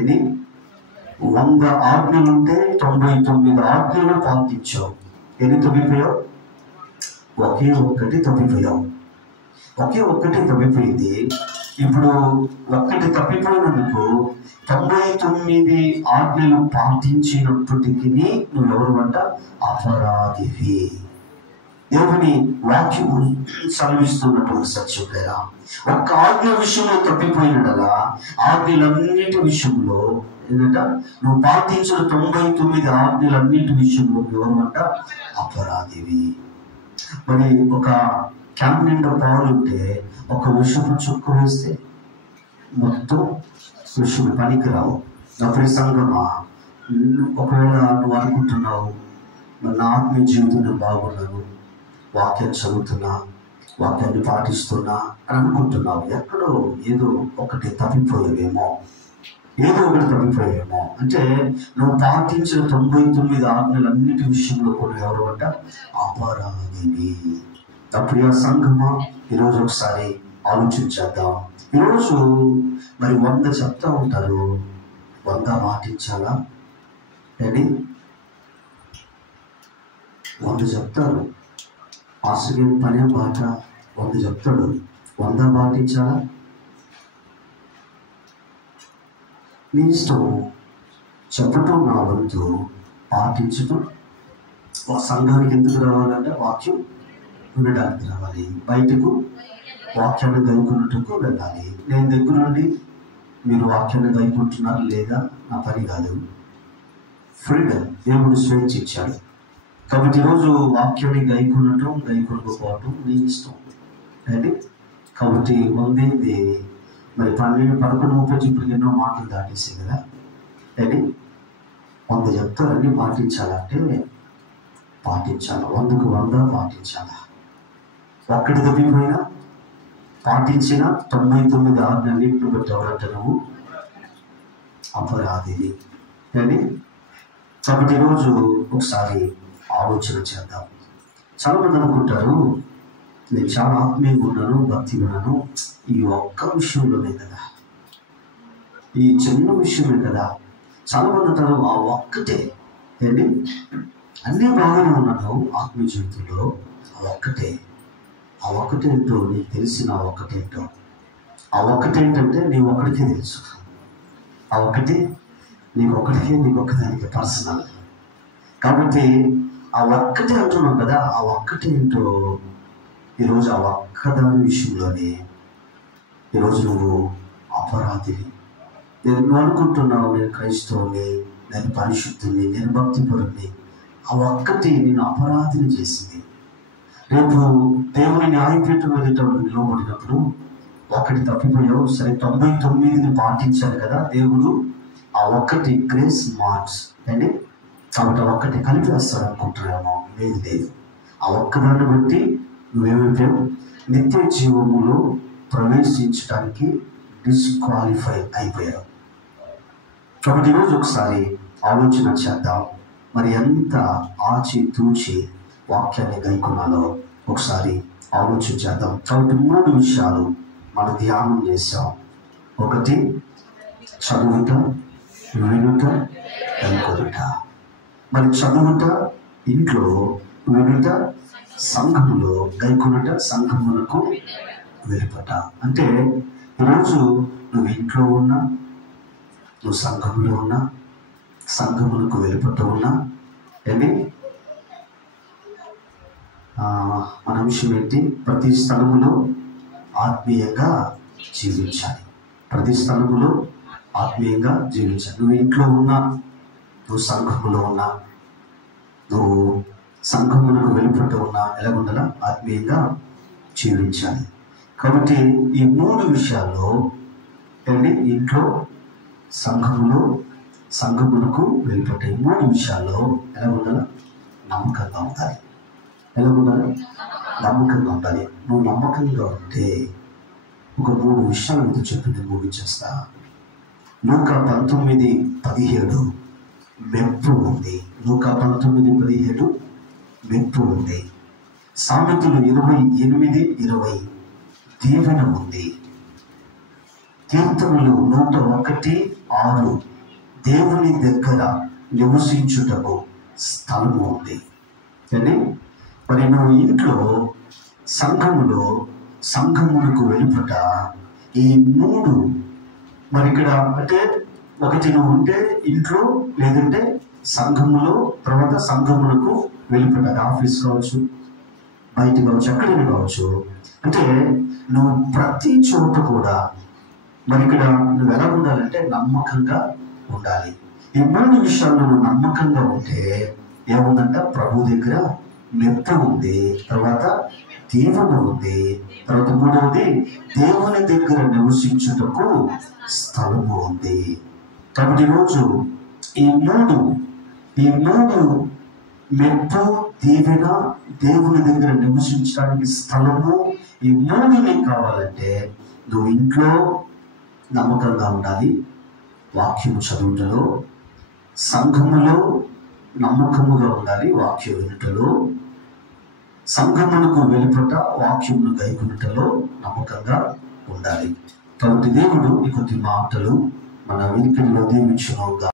ఇది 100 ఆజ్ఞలుంటే 99 ఆజ్ఞలు పాటించావు. ఎన్ని తప్పిపోయావు? ఒకే ఒక్కటి తప్పిపోయావు. ఒకే ఒక్కటి తప్పిపోయింది. ఇప్పుడు ఒక్కటి తప్పిపోయినందుకు 99 ఆజ్ఞలు పాటించినప్పటికీ నువ్వెవరు అంట? అపరాధివి. దేవుని వాక్యము చదివిస్తున్నటువంటి సత్యం లేదా? ఒక్క ఆజ్ఞ విషయంలో తప్పిపోయినడలా ఆజ్ఞలన్నిటి విషయంలో ఏంటంట? నువ్వు పాటించిన 99 ఆజ్ఞలన్నిటి విషయంలో ఎవరు అంట? అపరాధివి. మరి ఒక క్యాన్ నిండా పాలు ఉంటే ఒక విషపు చుక్క వేస్తే మొత్తం విషయం పనికిరావు. అప్పుడు సంగమా, ఒకవేళ నువ్వు అనుకుంటున్నావు మరి నా ఆత్మీయ జీవితంలో బాగున్నాను, వాక్యాన్ని చదువుతున్నా, వాక్యాన్ని పాటిస్తున్నా అని అనుకుంటున్నావు. ఎక్కడో ఏదో ఒకటి తప్పిపోయేవేమో అంటే నువ్వు పాటించిన 99 ఆజ్ఞలన్నిటి విషయంలో కూడా ఎవరు అంట? అపరాధివి. ప్రియ సంఘమా, ఈరోజు ఒకసారి ఆలోచించేద్దాం. ఈరోజు మరి 100 చెప్తా ఉంటారు, 100 పాటించాలా? ఏంటి 100 చెప్తారు. ఆశ్చర్యం పనే మాట 100 చెప్తాడు, 100 పాటించాలా? నీ ఇష్టం. చెప్పటం నా వంతు, పాటించటం. సంఘానికి ఎందుకు రావాలంటే వాక్యం వినడానికి రావాలి, బయటకు వాక్యాన్ని గైకొనుటకు వెళ్ళాలి. నేను దగ్గరుండి మీరు వాక్యాన్ని గైకుంటున్నారు లేదా నా పని కాదు. ఫ్రీడమ్, దేవుడు స్వేచ్ఛ ఇచ్చాడు. కాబట్టి ఈరోజు వాక్యాన్ని గైకొనటం, గైకొనకపోవటం నీ ఇష్టం. అండి. కాబట్టి వందేంది మరి 11:30 ఇప్పుడు ఎన్నో మాటలు దాటేసాయి కదా అండి. 100 చెప్తారు అన్నీ పాటించాలంటే పాటించాలి, 100కు 100 పాటించాలా. ఒక్కటి తప్పిపోయినా పాటించిన 99 ఆజ్ఞలన్నింటిని బట్టి ఎవరంటే నువ్వు అపరాధివి అండి. కాబట్టి ఈరోజు ఒకసారి ఆలోచన చేద్దాం. చాలామంది అనుకుంటారు నేను చాలా ఆత్మీయంగా ఉన్నాను, భక్తిగా ఉన్నాను, ఈ ఒక్క విషయంలోనే కదా, ఈ చిన్న విషయమే కదా. చాలామంది అంటారు ఆ ఒక్కటే ఏంటి, అన్నీ బాగానే ఉన్నాను ఆత్మీయ జీవితంలో, ఆ ఒక్కటేంటో నీకు తెలిసిన ఆ ఒక్కటేంటో, ఆ ఒక్కటేంటంటే నీ ఒక్కడికే తెలుసు. ఆ ఒక్కటి నీకు ఒక్కదానికి పర్సనల్. కాబట్టి ఆ ఒక్కటే అంటున్నాం కదా, ఆ ఒక్కటేంటో ఈరోజు ఆ ఒక్కదాని విషయంలోనే ఈరోజు నువ్వు అపరాధివి. నువ్వు అనుకుంటున్నావు నేను క్రైస్తవుని, నేను పరిశుద్ధుని, నేను భక్తిపరుని. ఆ ఒక్కటి నేను అపరాధిని చేసింది. రేపు దేవుని న్యాయపీఠం ఎదుట నిలబడినప్పుడు ఒకటి తప్పిపోయావు, సరే 99ని పాటించాలి కదా దేవుడు, ఆ ఒక్కటి గ్రేస్ మార్క్స్ అండి. కాబట్టి ఆ ఒక్కటి కలిపేస్తాడు అనుకుంటున్నామో, లేదు. ఆ ఒక్కదాన్ని బట్టి నువ్వేమైపోయావు, నిత్య జీవములో ప్రవేశించడానికి డిస్క్వాలిఫై అయిపోయావు. కాబట్టి ఈరోజు ఒకసారి ఆలోచన చేద్దాం, మరి ఎంత ఆచితూచి వాక్యాన్ని గైకొనాలో ఒకసారి ఆలోచన చేద్దాం. కాబట్టి 3 విషయాలు మనం ధ్యానం చేసాం. ఒకటి చదువుట, వినుట, గైకొనుట. మరి చదువుట ఇంట్లో, వినుట సంఘములో, గైకొనుట సంఘమునకు వెలుపట. అంటే ఈరోజు నువ్వు ఇంట్లో ఉన్నా, నువ్వు సంఘంలో ఉన్నా, సంఘమునకు వెలుపట ఉన్నా ఏంటి మన అంశం ఏంటి, ప్రతి స్థలములో ఆత్మీయంగా జీవించాలి. ప్రతి స్థలములో ఆత్మీయంగా జీవించాలి. నువ్వు ఇంట్లో ఉన్నా, నువ్వు సంఘములో ఉన్నా, నువ్వు సంఘమునకు వెలుపట ఉన్నా, ఎలా ఉండాలా, ఆత్మీయంగా జీవించాలి. కాబట్టి ఈ 3 విషయాల్లో ఏంటి, ఇంట్లో, సంఘములో, సంఘమునకు వెలుపట, ఈ 3 విషయాల్లో ఎలా ఉండాలా, నమ్మకంగా ఉండాలి. ఎలా ఉండాలి, నమ్మకంగా ఉండాలి. నువ్వు నమ్మకంగా ఉంటే ఒక 3 విషయాలు మీద చెప్పింది ముగించేస్తా. లూకా 19:17 మెప్పు ఉంది. లూకా 19:17 మెప్పు ఉంది. సామెతలు 28:20 దీవెన ఉంది. కీర్తనలు 101:6 దేవుని దగ్గర నివసించుటకు స్థలము ఉంది. అంటే మరి నువ్వు ఇంట్లో, సంఘములో, సంఘమునకు వెలుపట, ఈ 3 మరి ఇక్కడ అంటే ఒకటి నువ్వు ఉంటే ఇంట్లో, లేదంటే సంఘములో, తర్వాత సంఘమునకు వెలుపట, ఆఫీస్ కావచ్చు, బయట కావచ్చు, ఎక్కడైనా కావచ్చు. అంటే నువ్వు ప్రతి చోట కూడా మరి ఇక్కడ నువ్వు ఎలా ఉండాలంటే నమ్మకంగా ఉండాలి. ఈ 3 విషయాల్లో నువ్వు నమ్మకంగా ఉంటే ఏముందంట, ప్రభు దగ్గర మెప్పు ఉంది, తర్వాత దీవెన ఉంది, తర్వాత 3వది దేవుని దగ్గర నివసించుటకు స్థలము ఉంది. కాబట్టి ఈరోజు ఈ మూడు మెప్పు, దీవెన, దేవుని దగ్గర నివసించడానికి స్థలము, ఈ 3 నీకు కావాలంటే నువ్వు ఇంట్లో నమ్మకంగా ఉండాలి, వాక్యము చదువుటలో, సంఘములో నమ్మకముగా ఉండాలి, వాక్యం వినుటలో, సంఘమునకు వెలుపట వాక్యమును గైకొనుటలో నమ్మకంగా ఉండాలి. కాబట్టి దేవుడు ఈ కొద్ది మాటలు మన వినికిడిలో దీవించును గాక.